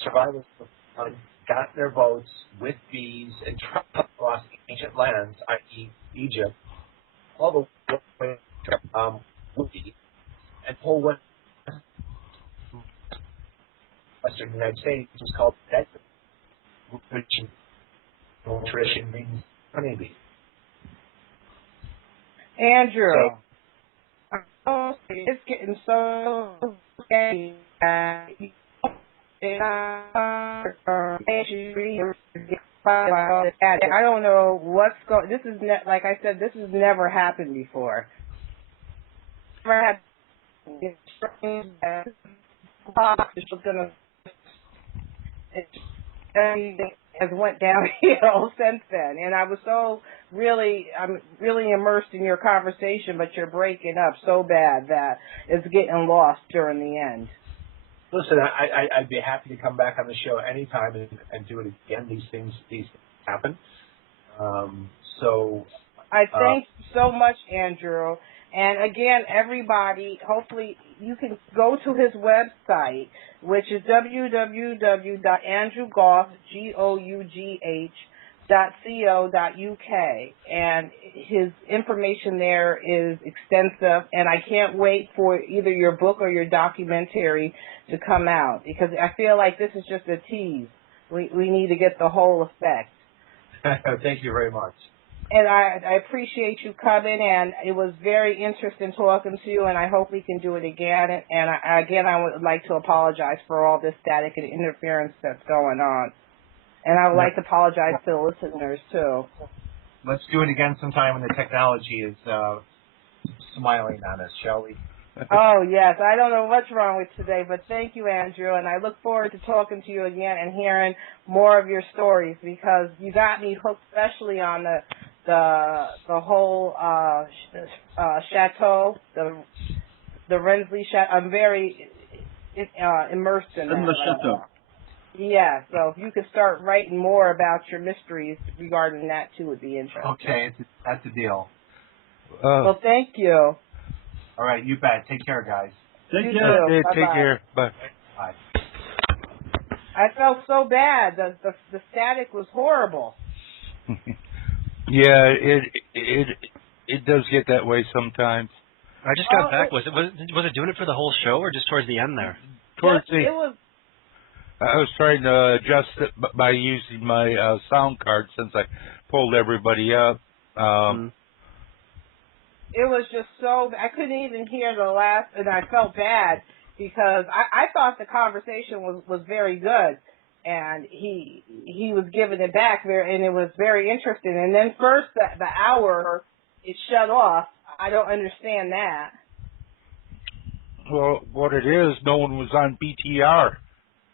survivors of the flood got in their boats with bees and traveled across ancient lands, i.e. Egypt, all the way to with bees, and whole western United States was called desert, which in tradition means honeybee. Andrew, it's getting so scary. I don't know what's going. This is like I said. This has never happened before. Never had. Everything has went downhill since then, and I'm really immersed in your conversation, but you're breaking up so bad that it's getting lost during the end. Listen, I'd be happy to come back on the show anytime and do it again. These things happen. So I thank you so much, Andrew. And again, everybody, hopefully you can go to his website, which is www.andrewgough, and his information there is extensive, and I can't wait for either your book or your documentary to come out, because I feel like this is just a tease. We need to get the whole effect. Thank you very much. And I appreciate you coming, and it was very interesting talking to you, and I hope we can do it again. And I would like to apologize for all this static and interference that's going on. And I would like to apologize to the listeners, too. Let's do it again sometime when the technology is smiling on us, shall we? Oh, yes. I don't know what's wrong with today, but thank you, Andrew, and I look forward to talking to you again and hearing more of your stories, because you got me hooked, especially on the whole chateau, the Rensley Chateau. I'm very immersed in that. The chateau. Yeah, so if you could start writing more about your mysteries regarding that, too, would be interesting. Okay, that's a deal. Well, thank you. All right, you bet. Take care, guys. Take care. Bye-bye. Take care. Bye. Bye. I felt so bad. The static was horrible. Yeah, it does get that way sometimes. I just got back. Was it doing it for the whole show or just towards the end there? I was trying to adjust it by using my sound card since I pulled everybody up. It was just so, I couldn't even hear the last, and I felt bad because I thought the conversation was very good, and he was giving it back and it was very interesting. And then first the hour it shut off. I don't understand that. Well, what it is, no one was on BTR.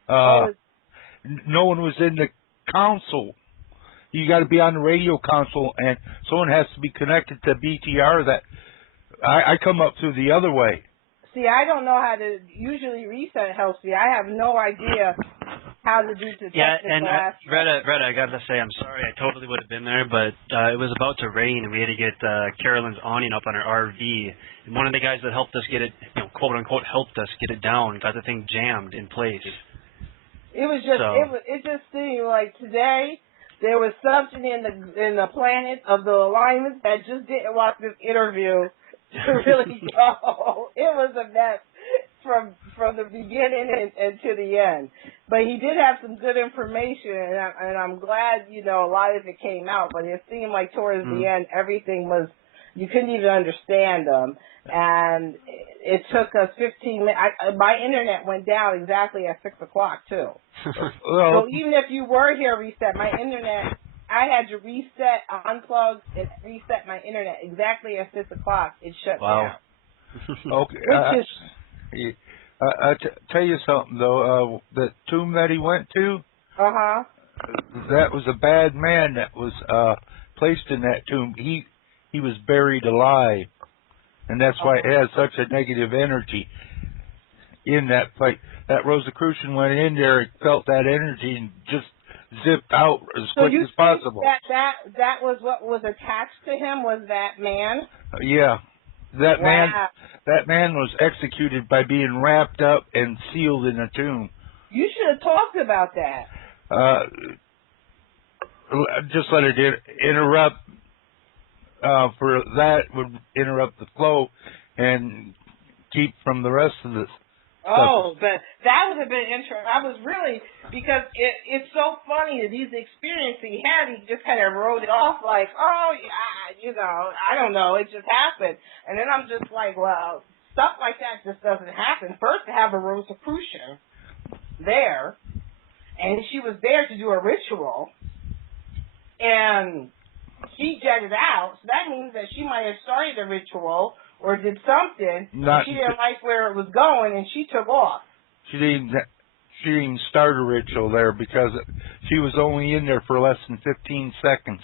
No one was in the console. You got to be on the radio console, and someone has to be connected to BTR. That I come up through the other way. See, I don't know how to usually reset helps me. I have no idea how to do the and Retta, I got to say, I'm sorry. I totally would have been there, but it was about to rain, and we had to get Carolyn's awning up on her RV. And one of the guys that helped us get it, quote unquote, helped us get it down, got the thing jammed in place. It was just it just seemed like today there was something in the planet of the alignment that just didn't want this interview to really go. It was a mess from the beginning and to the end. But he did have some good information, and I'm glad, a lot of it came out. But it seemed like towards the end, everything was, you couldn't even understand them. And it took us 15 minutes. My internet went down exactly at 6 o'clock, too. So even if you were here, reset, my internet, I had to reset, unplug, and reset my internet exactly at 6 o'clock. It shut down. Okay. I tell you something, though. The tomb that he went to, that was a bad man that was placed in that tomb. He was buried alive. And that's why it has such a negative energy in that place. That Rosicrucian went in there and felt that energy and just zipped out as quick as possible. That was what was attached to him, was that man? Yeah. That man was executed by being wrapped up and sealed in a tomb. You should have talked about that. Just let it interrupt. For that would interrupt the flow and keep from the rest of this. Oh, but that would have been interesting. I was really, because it's so funny that these experiences he had, he just kind of wrote it off like, oh, yeah, I don't know, it just happened. And then I'm just like, well, stuff like that just doesn't happen. First, to have a Rosicrucian there, and she was there to do a ritual, and she jetted out, so that means that she might have started a ritual or did something, and she didn't like where it was going, and she took off. She didn't start a ritual there because she was only in there for less than 15 seconds.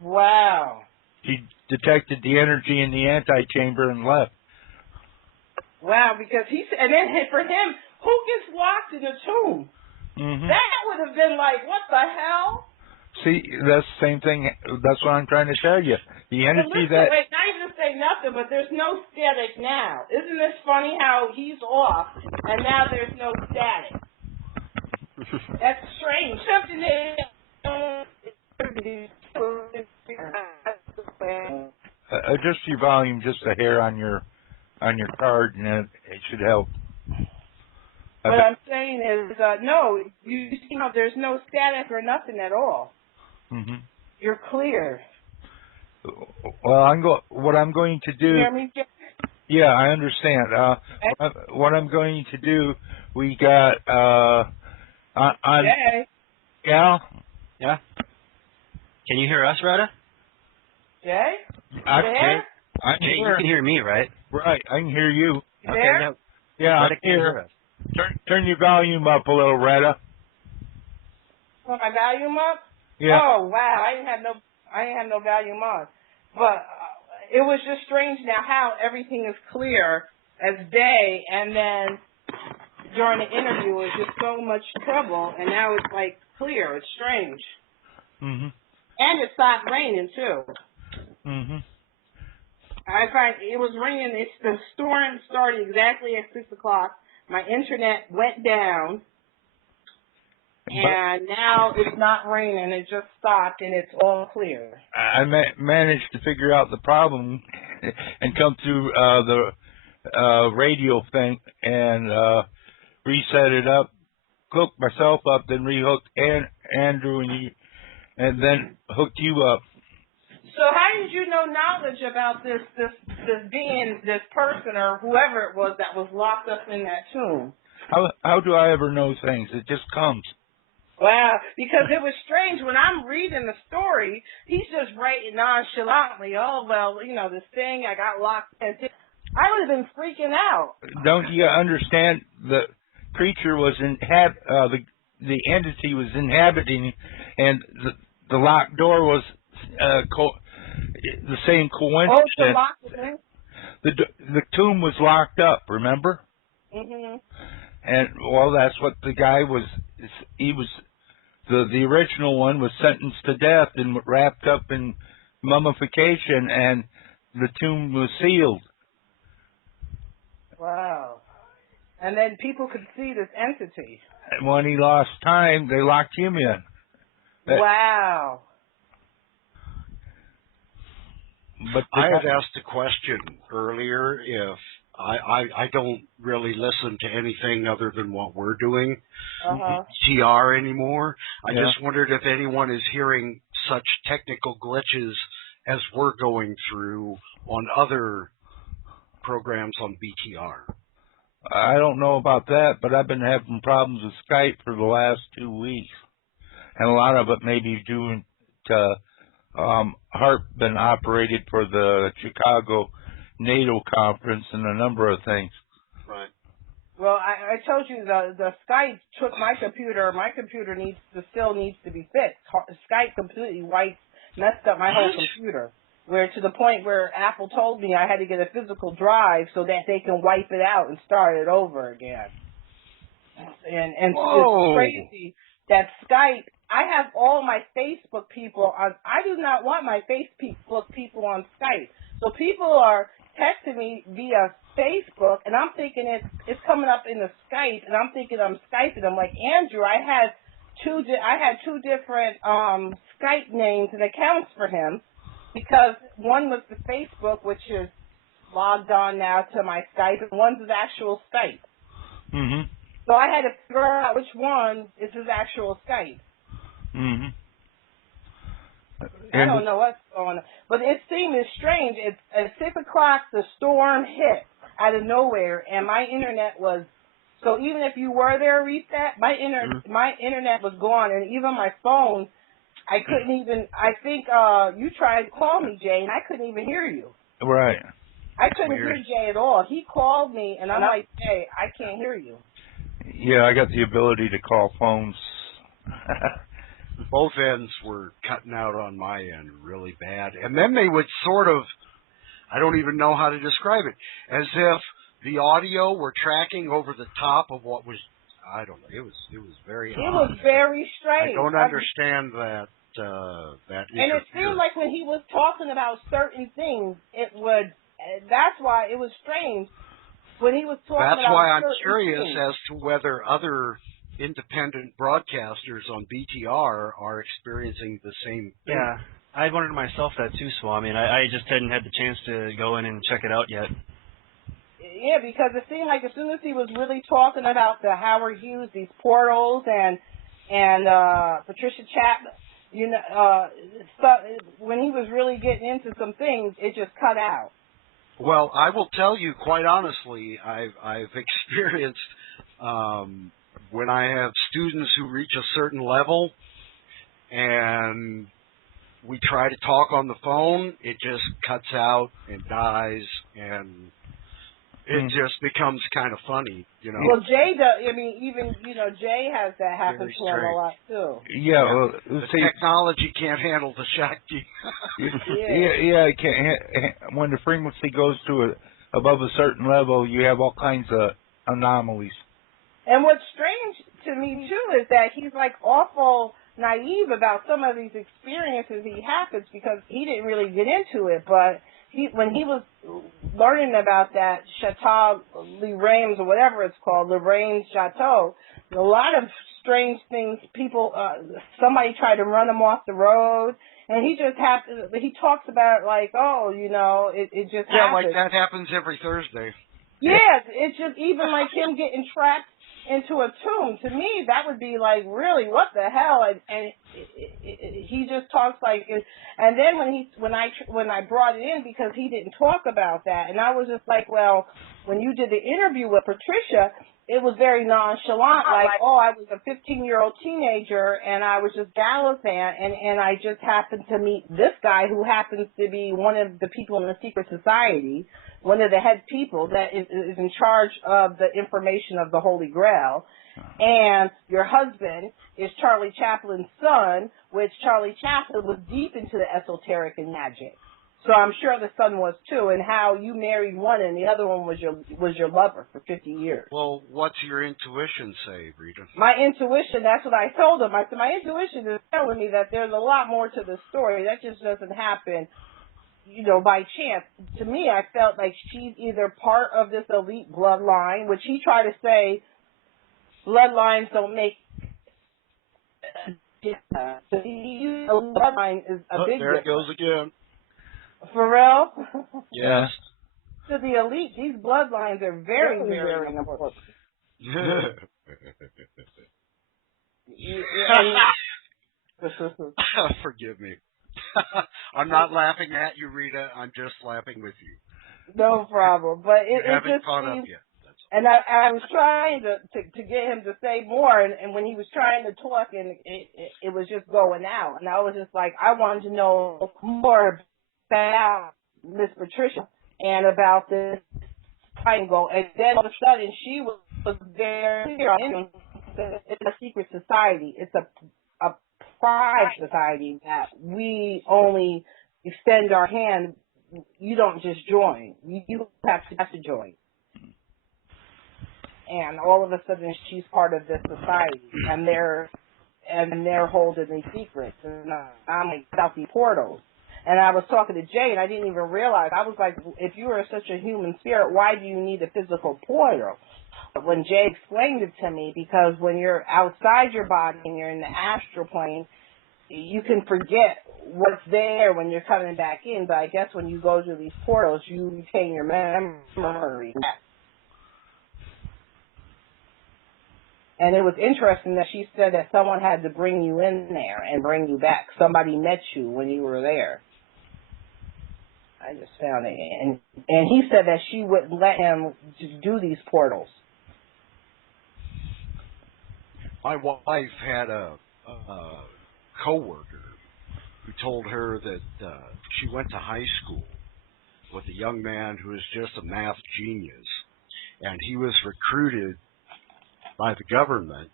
Wow. She detected the energy in the antechamber and left. Wow, because and then for him, who gets locked in a tomb? Mm-hmm. That would have been like, what the hell? See, that's the same thing. That's what I'm trying to tell you. The energy that... Wait, not even say nothing, but there's no static now. Isn't this funny how he's off, and now there's no static? That's strange. Something that Adjust your volume just a hair on your card, and it should help. What I'm saying is, no, you see how there's no static or nothing at all. Mm-hmm. You're clear. Well, what I'm going to do. You hear me, Jay? Yeah, I understand. What I'm going to do, we got on. Jay? Gal? Yeah. Can you hear us, Retta? Jay? Jay, you can hear me, right? Right, I can hear you. You there? Now, Yeah, Retta I can hear us. Turn your volume up a little, Retta. Want my volume up? Yeah. Oh wow, I didn't have no volume on. But it was just strange now how everything is clear as day, and then during the interview it was just so much trouble, and now it's like clear. It's strange. Mhm. And it stopped raining too. Mhm. I find it was raining. The storm started exactly at 6 o'clock. My internet went down, and now it's not raining. It just stopped, and it's all clear. I managed to figure out the problem and come through the radio thing and reset it up, hooked myself up, then rehooked Andrew and then hooked you up. So how did you know knowledge about this being, this person or whoever it was that was locked up in that tomb? How do I ever know things? It just comes. Wow, because it was strange when I'm reading the story, he's just writing nonchalantly, oh, well, this thing, I got locked in. I would have been freaking out. Don't you understand? The creature was the entity was inhabiting, and the locked door was the same coincidence. Oh, so locked it in? The tomb was locked up, remember? Mm-hmm. And, well, that's what the guy was. He was, the original one was sentenced to death and wrapped up in mummification, and the tomb was sealed. Wow. And then people could see this entity. And when he lost time, they locked him in. Wow. But I had asked a question earlier if I don't really listen to anything other than what we're doing, TR anymore. I just wondered if anyone is hearing such technical glitches as we're going through on other programs on BTR. I don't know about that, but I've been having problems with Skype for the last 2 weeks. And a lot of it may be due to HARP been operated for the Chicago NATO conference and a number of things. Right. Well, I told you the Skype took my computer. My computer still needs to be fixed. Skype completely messed up my whole computer. Where to the point where Apple told me I had to get a physical drive so that they can wipe it out and start it over again. And it's crazy that Skype. I have all my Facebook people on. I do not want my Facebook people on Skype. So people are texting me via Facebook, and I'm thinking it's coming up in the Skype, and I'm thinking I'm Skyping. I'm like, Andrew, I had two different Skype names and accounts for him because one was the Facebook, which is logged on now to my Skype, and one's his actual Skype. Mm-hmm. So I had to figure out which one is his actual Skype. Mm-hmm. I don't know what's going on. But it seemed strange. At 6 o'clock, the storm hit out of nowhere, and my internet was... So even if you were there, Reset, my internet was gone, and even my phone, I couldn't even... I think you tried to call me, Jay, and I couldn't even hear you. Right. I couldn't hear Jay at all. He called me, and I'm like, Jay, I can't hear you. Yeah, I got the ability to call phones. Both ends were cutting out on my end really bad. And then they would sort of, I don't even know how to describe it, as if the audio were tracking over the top of what was, I don't know, it was very odd. It was very strange. I don't understand that issue. And it seemed like when he was talking about certain things, that's why it was strange. When he was talking That's about why I'm certain curious things. as to whether other independent broadcasters on BTR are experiencing the same thing. Yeah, I wondered myself that too, Swami. I mean, I just hadn't had the chance to go in and check it out yet. Yeah, because it seemed like as soon as he was really talking about the Howard Hughes, these portals, and Patricia Chapman, when he was really getting into some things, it just cut out. Well, I will tell you quite honestly, I've experienced when I have students who reach a certain level and we try to talk on the phone, it just cuts out and dies, and it just becomes kind of funny, you know. Well, Jay does. I mean, even Jay has that happen to him a lot too. Yeah, well, the technology can't handle the Shakti. yeah, it can't. When the frequency goes to above a certain level, you have all kinds of anomalies. And what's strange to me too is that he's like awful naive about some of these experiences he happens, because he didn't really get into it, but when he was learning about that Chateau Le Reims, or whatever it's called, Le Reims Chateau, a lot of strange things. Somebody tried to run him off the road, and he talks about it like, it just happens. Yeah, like that happens every Thursday. Yes, it's just even like him getting trapped into a tomb. To me, that would be like, really, what the hell? And he just talks like it. And then when I brought it in, because he didn't talk about that, and I was just like, well, when you did the interview with Patricia, it was very nonchalant, like, I was a 15-year-old teenager, and I was just gallivanting, and I just happened to meet this guy who happens to be one of the people in the secret society, one of the head people that is in charge of the information of the Holy Grail, and your husband is Charlie Chaplin's son, which Charlie Chaplin was deep into the esoteric and magic. So I'm sure the son was too, and how you married one and the other one was your lover for 50 years. Well, what's your intuition say, Rita? My intuition, that's what I told him. I said, my intuition is telling me that there's a lot more to the story. That just doesn't happen, by chance. To me, I felt like she's either part of this elite bloodline, which he tried to say bloodlines don't make bloodline is a big there it goes again. For real? Yes. To the elite, these bloodlines are very, very important. Forgive me. I'm not laughing at you, Rita. I'm just laughing with you. No problem. But it haven't just caught up seems, yet. And I was trying to get him to say more, and when he was trying to talk, and it was just going out, and I was just like, I wanted to know more about Miss Patricia and about this triangle, and then all of a sudden she was very clear. It's a secret society. It's a private society that we only extend our hand. You don't just join. You have to join. And all of a sudden she's part of this society, and they're holding these secrets. And I'm like, about these portals. And I was talking to Jay, and I didn't even realize. I was like, if you are such a human spirit, why do you need a physical portal? But when Jay explained it to me, because when you're outside your body and you're in the astral plane, you can forget what's there when you're coming back in. But I guess when you go to these portals, you retain your memory. And it was interesting that she said that someone had to bring you in there and bring you back. Somebody met you when you were there. I just found it. And he said that she wouldn't let him do these portals. My wife had a coworker who told her that she went to high school with a young man who was just a math genius, and he was recruited by the government,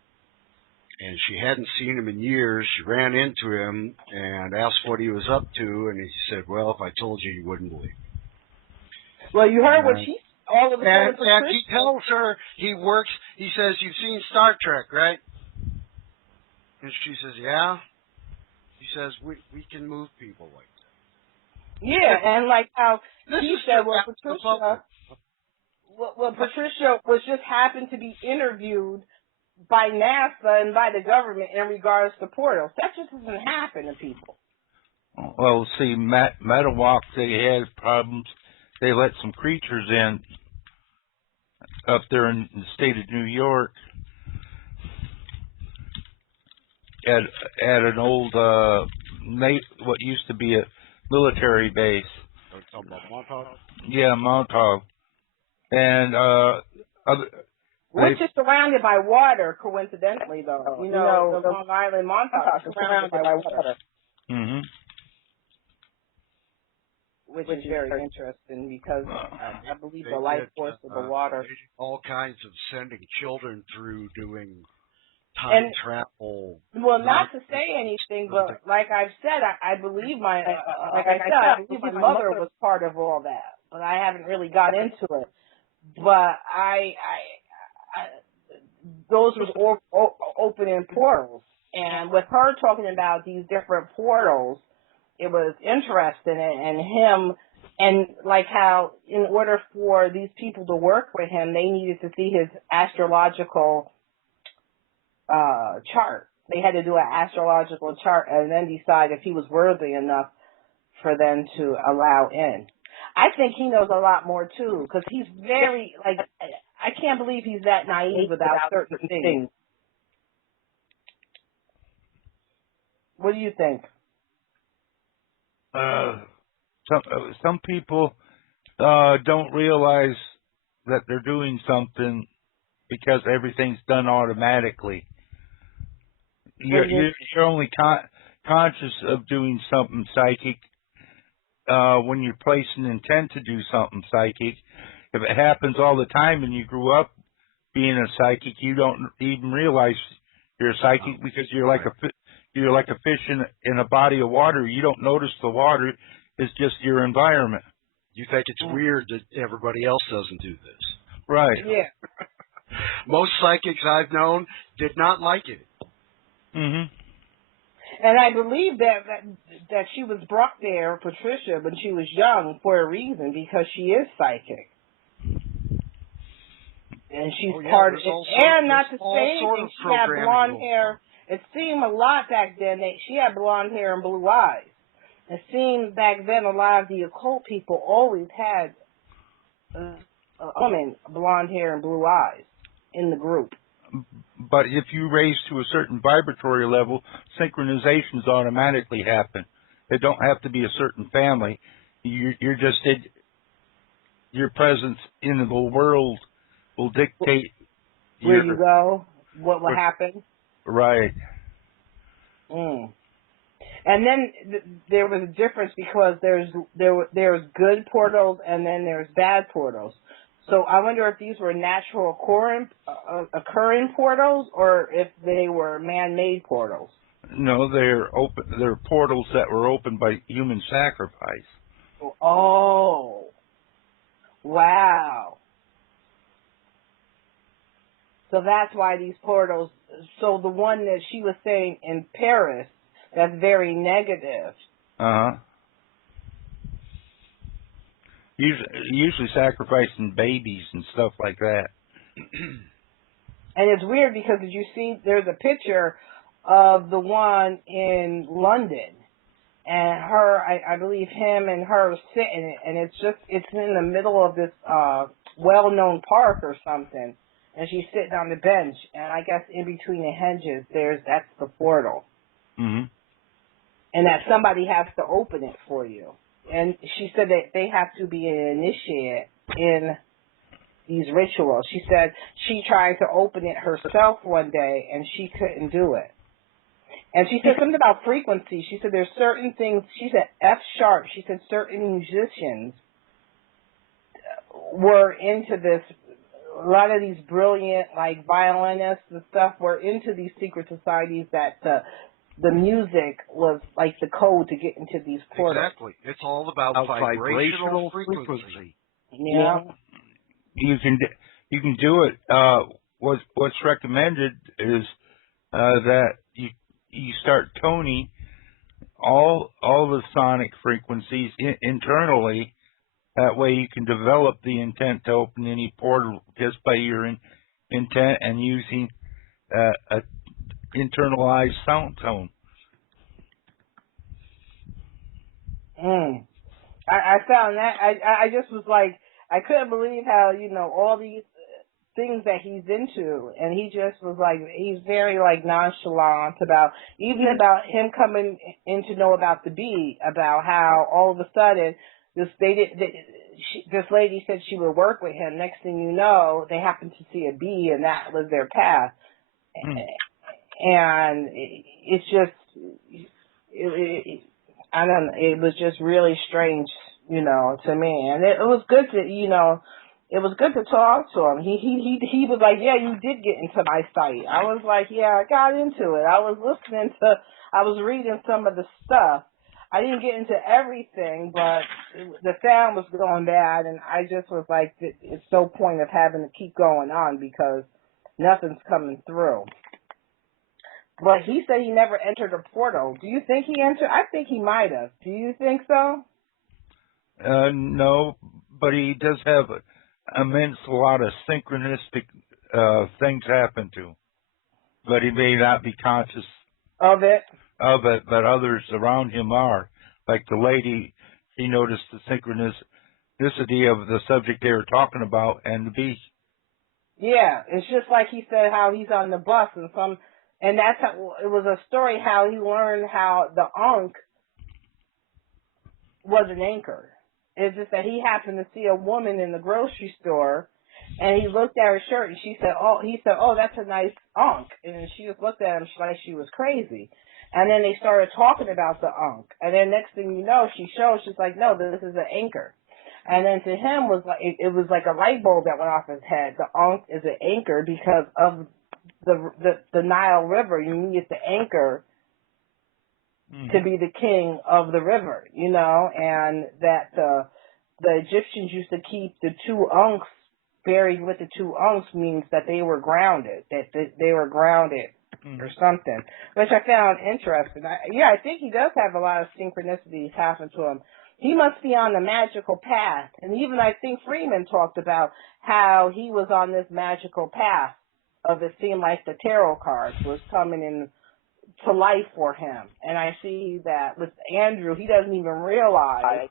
and she hadn't seen him in years. She ran into him and asked what he was up to, and he said, well, if I told you, you wouldn't believe me. Well, you heard what she, all of a sudden, and he tells her he works, he says, you've seen Star Trek, right? And she says, yeah. He says, we can move people like that. Yeah, and like how he said, well, Patricia was just happened to be interviewed by NASA and by the government in regards to portals. That just doesn't happen to people. Well, see, Metawalk, they had problems. They let some creatures in up there in the state of New York at an old what used to be a military base. Talking about Montauk? Yeah, Montauk. And which is surrounded by water, coincidentally, though. You know, the Long Island Montauk is surrounded by water. Mm-hmm. Which is very interesting because I believe the life force of the water. All kinds of sending children through doing time travel. Well, not to say anything, but like I've said, I believe my mother was part of all that, but I haven't really got into it. But those was opening portals, and with her talking about these different portals, it was interesting, and him, and like how in order for these people to work with him, they needed to see his astrological chart. They had to do an astrological chart and then decide if he was worthy enough for them to allow in. I think he knows a lot more too, because he's very, like, I can't believe he's that naive about certain things. What do you think? Some people don't realize that they're doing something because everything's done automatically. You're only conscious of doing something psychic when you place an intent to do something psychic. If it happens all the time and you grew up being a psychic, you don't even realize you're a psychic because you're like a fish in a body of water. You don't notice the water. It's just your environment. You think it's weird that everybody else doesn't do this. Right. Yeah. Most psychics I've known did not like it. Mm-hmm. And I believe that she was brought there, Patricia, when she was young for a reason, because she is psychic. And she's part of it. And not to say anything, she had blonde hair. It seemed a lot back then that she had blonde hair and blue eyes. It seemed back then a lot of the occult people always had blonde hair and blue eyes in the group. But if you raise to a certain vibratory level, synchronizations automatically happen. They don't have to be a certain family. You're just your presence in the world will dictate where you go, what will happen. Right. And then there was a difference because there's good portals and then there's bad portals. So I wonder if these were natural occurring portals or if they were man-made portals. No, they're portals that were opened by human sacrifice. Oh, wow. So that's why these portals. So the one that she was saying in Paris, that's very negative. Usually sacrificing babies and stuff like that. And it's weird because you see there's a picture of the one in London. And her, I believe him and her sitting, and it's in the middle of this well-known park or something. And she's sitting on the bench, and I guess in between the hedges, that's the portal. Mm-hmm. And that somebody has to open it for you. And she said that they have to be an initiate in these rituals. She said she tried to open it herself one day, and she couldn't do it. And she said something about frequency. She said there's certain things. She said F sharp. She said certain musicians were into this. A lot of these brilliant, like, violinists and stuff were into these secret societies that the music was like the code to get into these portals. Exactly. It's all about vibrational frequency. Yeah. You can do it. What's recommended is that you start toning all the sonic frequencies internally. That way you can develop the intent to open any portal just by your intent and using a internalized sound tone. I found that I just was like, I couldn't believe how, you know, all these things that he's into, and he just was like, he's very like nonchalant about, even about him coming in to know about the bee, about how all of a sudden this lady said she would work with him. Next thing you know, they happened to see a bee, and that was their path. And it's just, I don't know, it was just really strange, you know, to me. And it was good to, you know, it was good to talk to him. He was like, yeah, you did get into my site. I was like, yeah, I got into it. I was reading some of the stuff. I didn't get into everything, but the sound was going bad, and I just was like, it's no point of having to keep going on because nothing's coming through. But he said he never entered a portal. Do you think he entered? I think he might have. Do you think so? No, but he does have immense lot of synchronistic things happen to him. But he may not be conscious of it, but others around him are. Like the lady, she noticed the synchronicity of the subject they were talking about and the bee. Yeah, it's just like he said how he's on the bus and that's how, it was a story how he learned how the Ankh was an anchor. It's just that he happened to see a woman in the grocery store, and he looked at her shirt, and he said, oh, that's a nice Ankh. And she just looked at him like she was crazy. And then they started talking about the Ankh. And then next thing you know, she's like, no, this is an anchor. And then to him it was like a light bulb that went off his head. The Ankh is an anchor because of the Nile River. You need the anchor to be the king of the river, you know, and that the Egyptians used to keep the two Ankhs buried with the two Ankhs means that they were grounded, or something, which I found interesting. I think he does have a lot of synchronicities happen to him. He must be on the magical path. And even I think Freeman talked about how he was on this magical path of it seemed like the tarot cards was coming in to life for him. And I see that with Andrew, he doesn't even realize.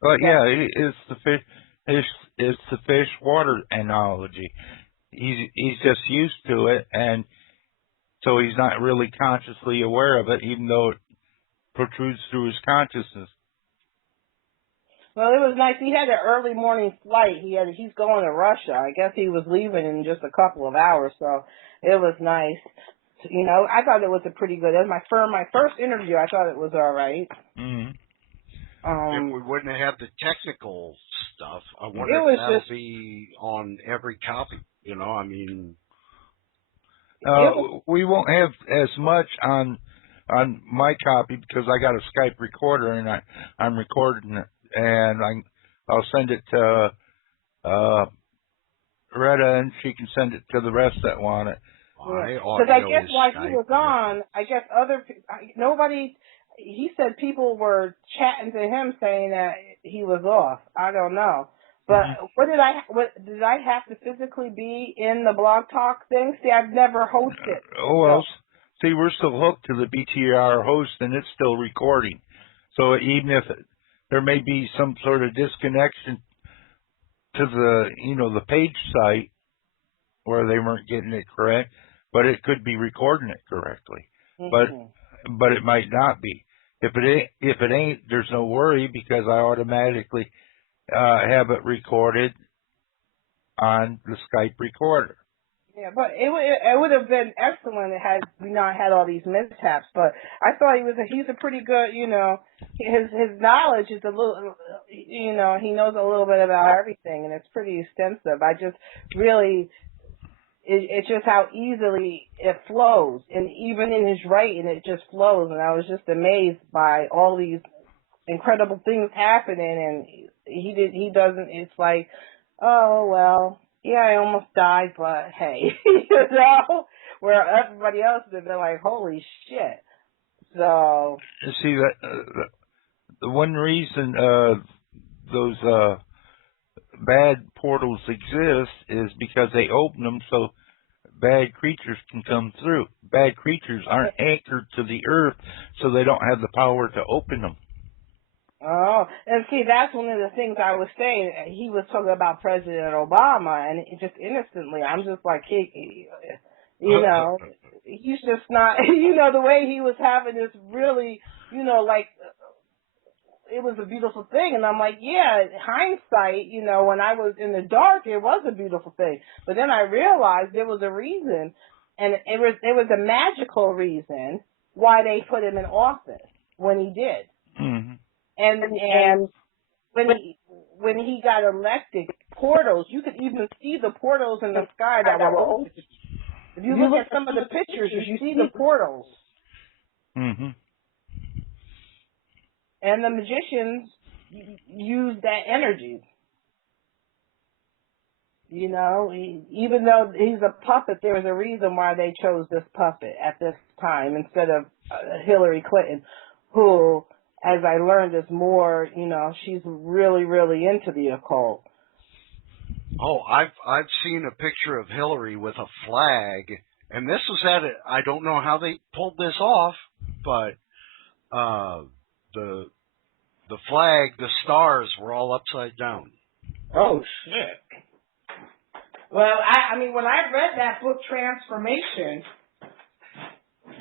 But yeah, it's the fish water analogy. He's just used to it, and so he's not really consciously aware of it, even though it protrudes through his consciousness. Well, it was nice. He had an early morning flight. He's going to Russia. I guess he was leaving in just a couple of hours, so it was nice. You know, I thought it was a pretty good. It was my first interview. I thought it was all right. If we wouldn't have had the technical stuff, I wonder if that'll be on every copy. You know, I mean, we won't have as much on my copy because I got a Skype recorder and I'm recording it, and I'll send it to Retta, and she can send it to the rest that want it. Because I guess while he was on, I guess nobody. He said people were chatting to him saying that he was off. I don't know. But did I have to physically be in the Blog Talk thing? See, I've never hosted. Oh, well, see, we're still hooked to the BTR host, and it's still recording. So even if there may be some sort of disconnection to the page site where they weren't getting it correct, but it could be recording it correctly. But it might not be. If it ain't, there's no worry because I automatically have it recorded on the Skype recorder. Yeah, but it would have been excellent had we not had all these mishaps. But I thought he's a pretty good, you know, his knowledge is a little, you know, he knows a little bit about everything, and it's pretty extensive. I just really. It's just how easily it flows, and even in his writing, it just flows. And I was just amazed by all these incredible things happening, and he doesn't. It's like, oh well, yeah, I almost died, but hey, you know, where everybody else would have been like, holy shit. So see that the one reason those bad portals exist is because they open them so bad creatures can come through. Bad creatures aren't anchored to the earth, so they don't have the power to open them. Oh, and see, that's one of the things I was saying. He was talking about President Obama, and it just innocently, I'm just like, you know, he's just not, you know, the way he was having this really, you know, like, it was a beautiful thing. And I'm like, yeah, hindsight, you know, when I was in the dark, it was a beautiful thing. But then I realized there was a reason, and it was a magical reason why they put him in office when he did. Mm-hmm. And when he got elected, portals, you could even see the portals in the sky that were open. If you look at some of the pictures, you see the portals. Mm-hmm. And the magicians use that energy. You know, even though he's a puppet, there was a reason why they chose this puppet at this time instead of Hillary Clinton, who, as I learned, is more, you know, she's really, really into the occult. Oh, I've seen a picture of Hillary with a flag, and this was at it. I don't know how they pulled this off, but the flag, the stars were all upside down. Oh shit! Well, I mean, when I read that book, Transformation,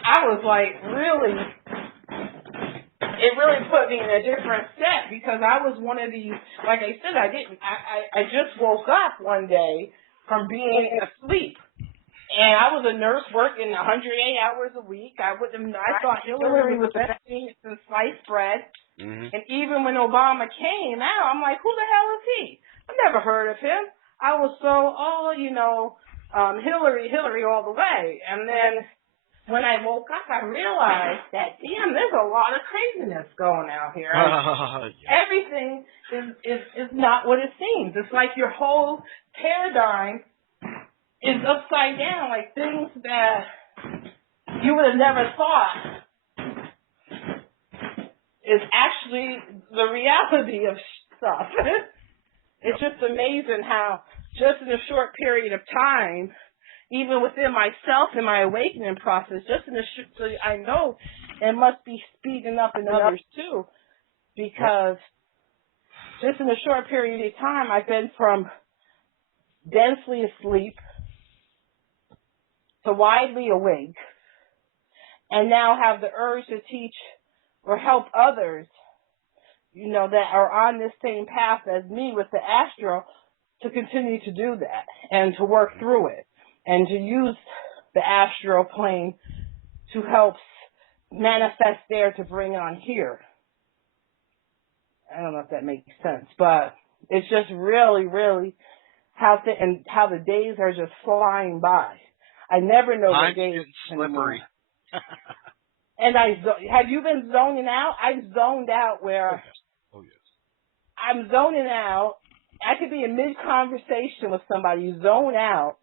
I was like, really. It really put me in a different set because I was one of these, like I said, I just woke up one day from being asleep. And I was a nurse working 108 hours a week. I thought Hillary was the best thing since sliced bread. Mm-hmm. And even when Obama came out, I'm like, who the hell is he? I never heard of him. I was so, Hillary all the way. And then when I woke up, I realized that, damn, there's a lot of craziness going out here. Everything is not what it seems. It's like your whole paradigm is upside down, like things that you would have never thought is actually the reality of stuff. It's just amazing how just in a short period of time, even within myself and my awakening process, so I know it must be speeding up in others too, because just in a short period of time, I've been from densely asleep to widely awake, and now have the urge to teach or help others, you know, that are on this same path as me with the Astral, to continue to do that and to work through it. And to use the astral plane to help manifest there to bring on here. I don't know if that makes sense, but it's just really, really how the days are just flying by. I never know the days slippery. And have you been zoning out? I've zoned out where I'm zoning out. I could be in mid-conversation with somebody, you zone out.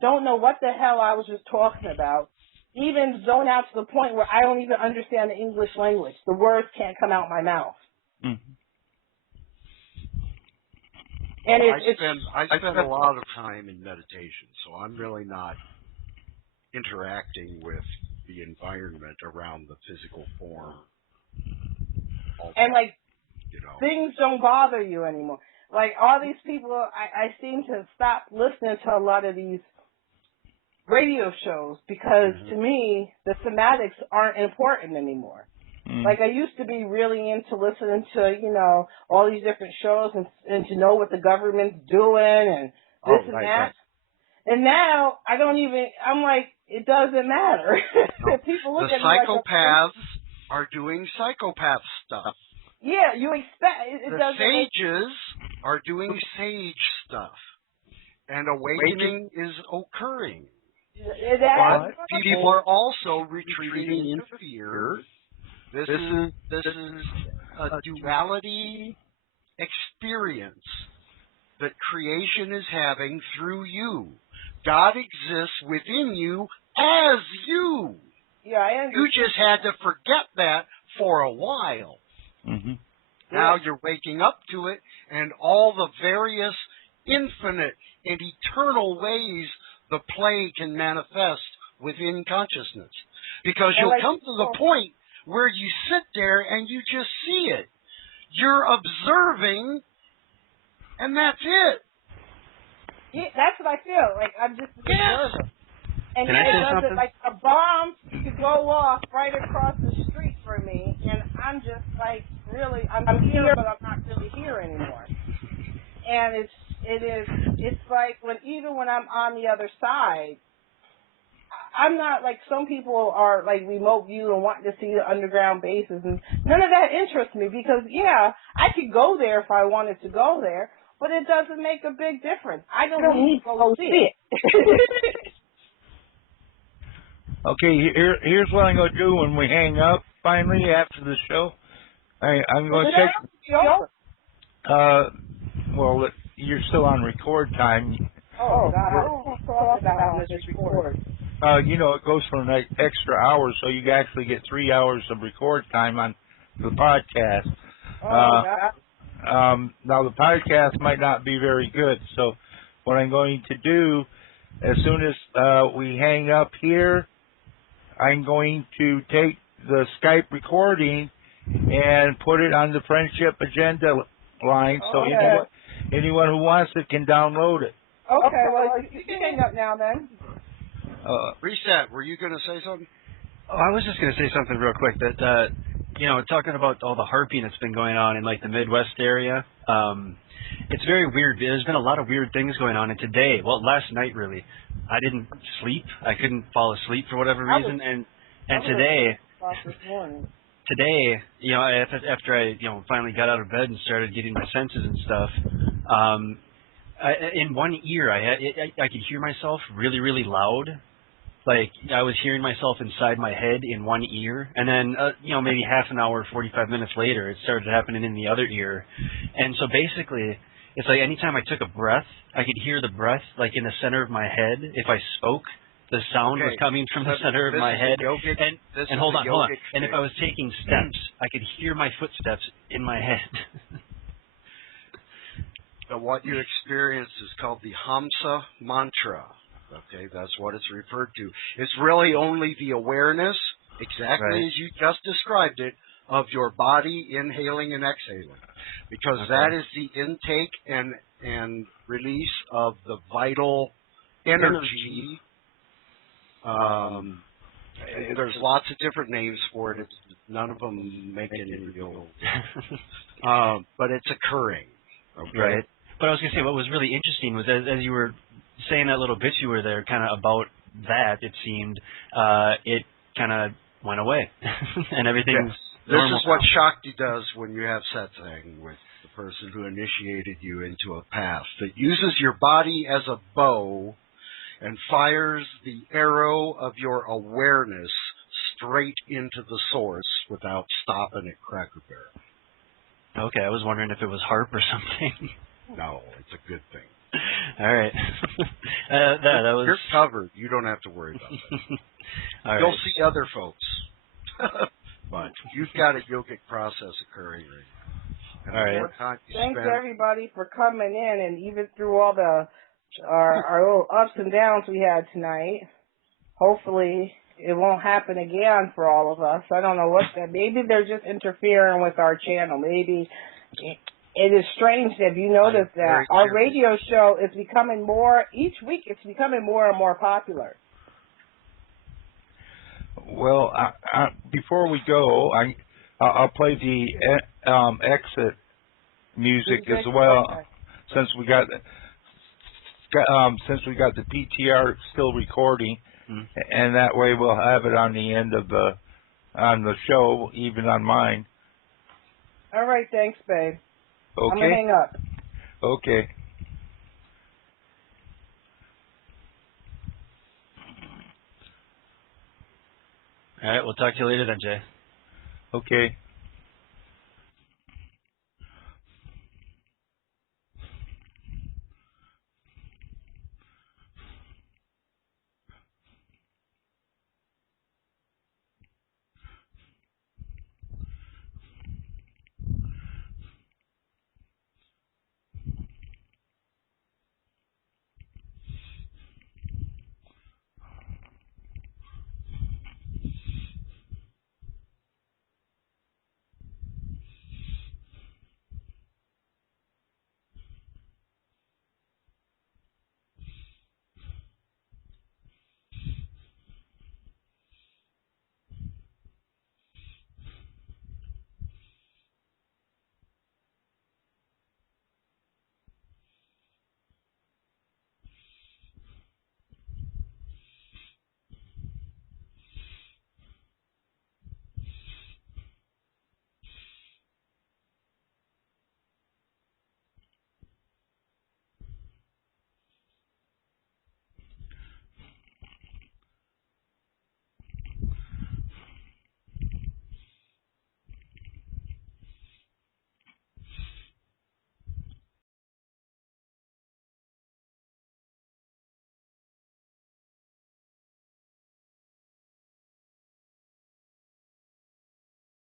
Don't know what the hell I was just talking about. Even zone out to the point where I don't even understand the English language. The words can't come out my mouth. Mm-hmm. And I spend a lot of time in meditation, so I'm really not interacting with the environment around the physical form. And like, you know, things don't bother you anymore. Like all these people, I seem to stop listening to a lot of these radio shows because to me the thematics aren't important anymore. Like I used to be really into listening to, you know, all these different shows and to know what the government's doing and this and that. Right. And now I don't even. I'm like, it doesn't matter. No. People look the at me like psychopaths are doing psychopath stuff. Yeah, you expect the sages are doing sage stuff, and awakening is occurring. But people are also retreating into fear. This is a duality experience that creation is having through you. God exists within you as you. Yeah, I understand. You just had to forget that for a while. Mm-hmm. Now you're waking up to it, and all the various infinite and eternal ways the play can manifest within consciousness. Because you'll come to the point where you sit there and you just see it. You're observing, and that's it. Yeah, that's what I feel. Like I'm just an observer. And Can I say it something? like a bomb could go off right across the street from me, and I'm just like, really, I'm here, but I'm not really here anymore. And it's like even when I'm on the other side, I'm not like some people are like remote view and wanting to see the underground bases, and none of that interests me because I could go there if I wanted to go there, but it doesn't make a big difference. I don't need to go see it. Okay, here's what I'm going to do when we hang up finally after the show. I'm going to take. Well, you're still on record time. Oh God! I don't talk about this record. It goes for an extra hour, so you actually get 3 hours of record time on the podcast. Now the podcast might not be very good, so what I'm going to do as soon as we hang up here, I'm going to take the Skype recording and put it on the Friendship Agenda line, so anyone who wants it can download it. Okay, well, you can hang up now then. Reset, were you going to say something? Oh, I was just going to say something real quick that, talking about all the harping that's been going on in, like, the Midwest area, it's very weird. There's been a lot of weird things going on, and today, last night, really, I didn't sleep. I couldn't fall asleep for whatever reason, and today, after I, finally got out of bed and started getting my senses and stuff, in one ear, I could hear myself really, really loud. Like, I was hearing myself inside my head in one ear, and then, maybe half an hour, 45 minutes later, it started happening in the other ear. And so basically, it's like anytime I took a breath, I could hear the breath, like, in the center of my head. If I spoke, the sound was coming from the center of my head. And hold on. And if I was taking steps, I could hear my footsteps in my head. So what you experience is called the Hamsa mantra. Okay, that's what it's referred to. It's really only the awareness, exactly as you just described it, of your body inhaling and exhaling. Because that is the intake and release of the vital energy. There's lots of different names for it. None of them make any real... but it's occurring. Okay? Right. But I was going to say, what was really interesting was as you were saying that little bit you were there kind of about that, it seemed, it kind of went away. And everything's normal. This is what Shakti does when you have satsang with the person who initiated you into a path. That uses your body as a bow and fires the arrow of your awareness straight into the source without stopping at Cracker Barrel. Okay, I was wondering if it was harp or something. No, it's a good thing. All right. that was... You're covered. You don't have to worry about that. You'll see other folks. But you've got a yogic process occurring right now. All right. Thanks everybody for coming in, and even through all our little ups and downs we had tonight. Hopefully it won't happen again for all of us. I don't know what that. Maybe they're just interfering with our channel. Maybe it is strange that you noticed that our radio show is becoming more each week. It's becoming more and more popular. Well, before we go, I'll play the exit music as well, okay. since we got the PTR still recording, and that way we'll have it on the end of the show, even on mine. All right, thanks, babe. Okay. I'm gonna hang up. Okay. All right, we'll talk to you later then, Jay. Okay.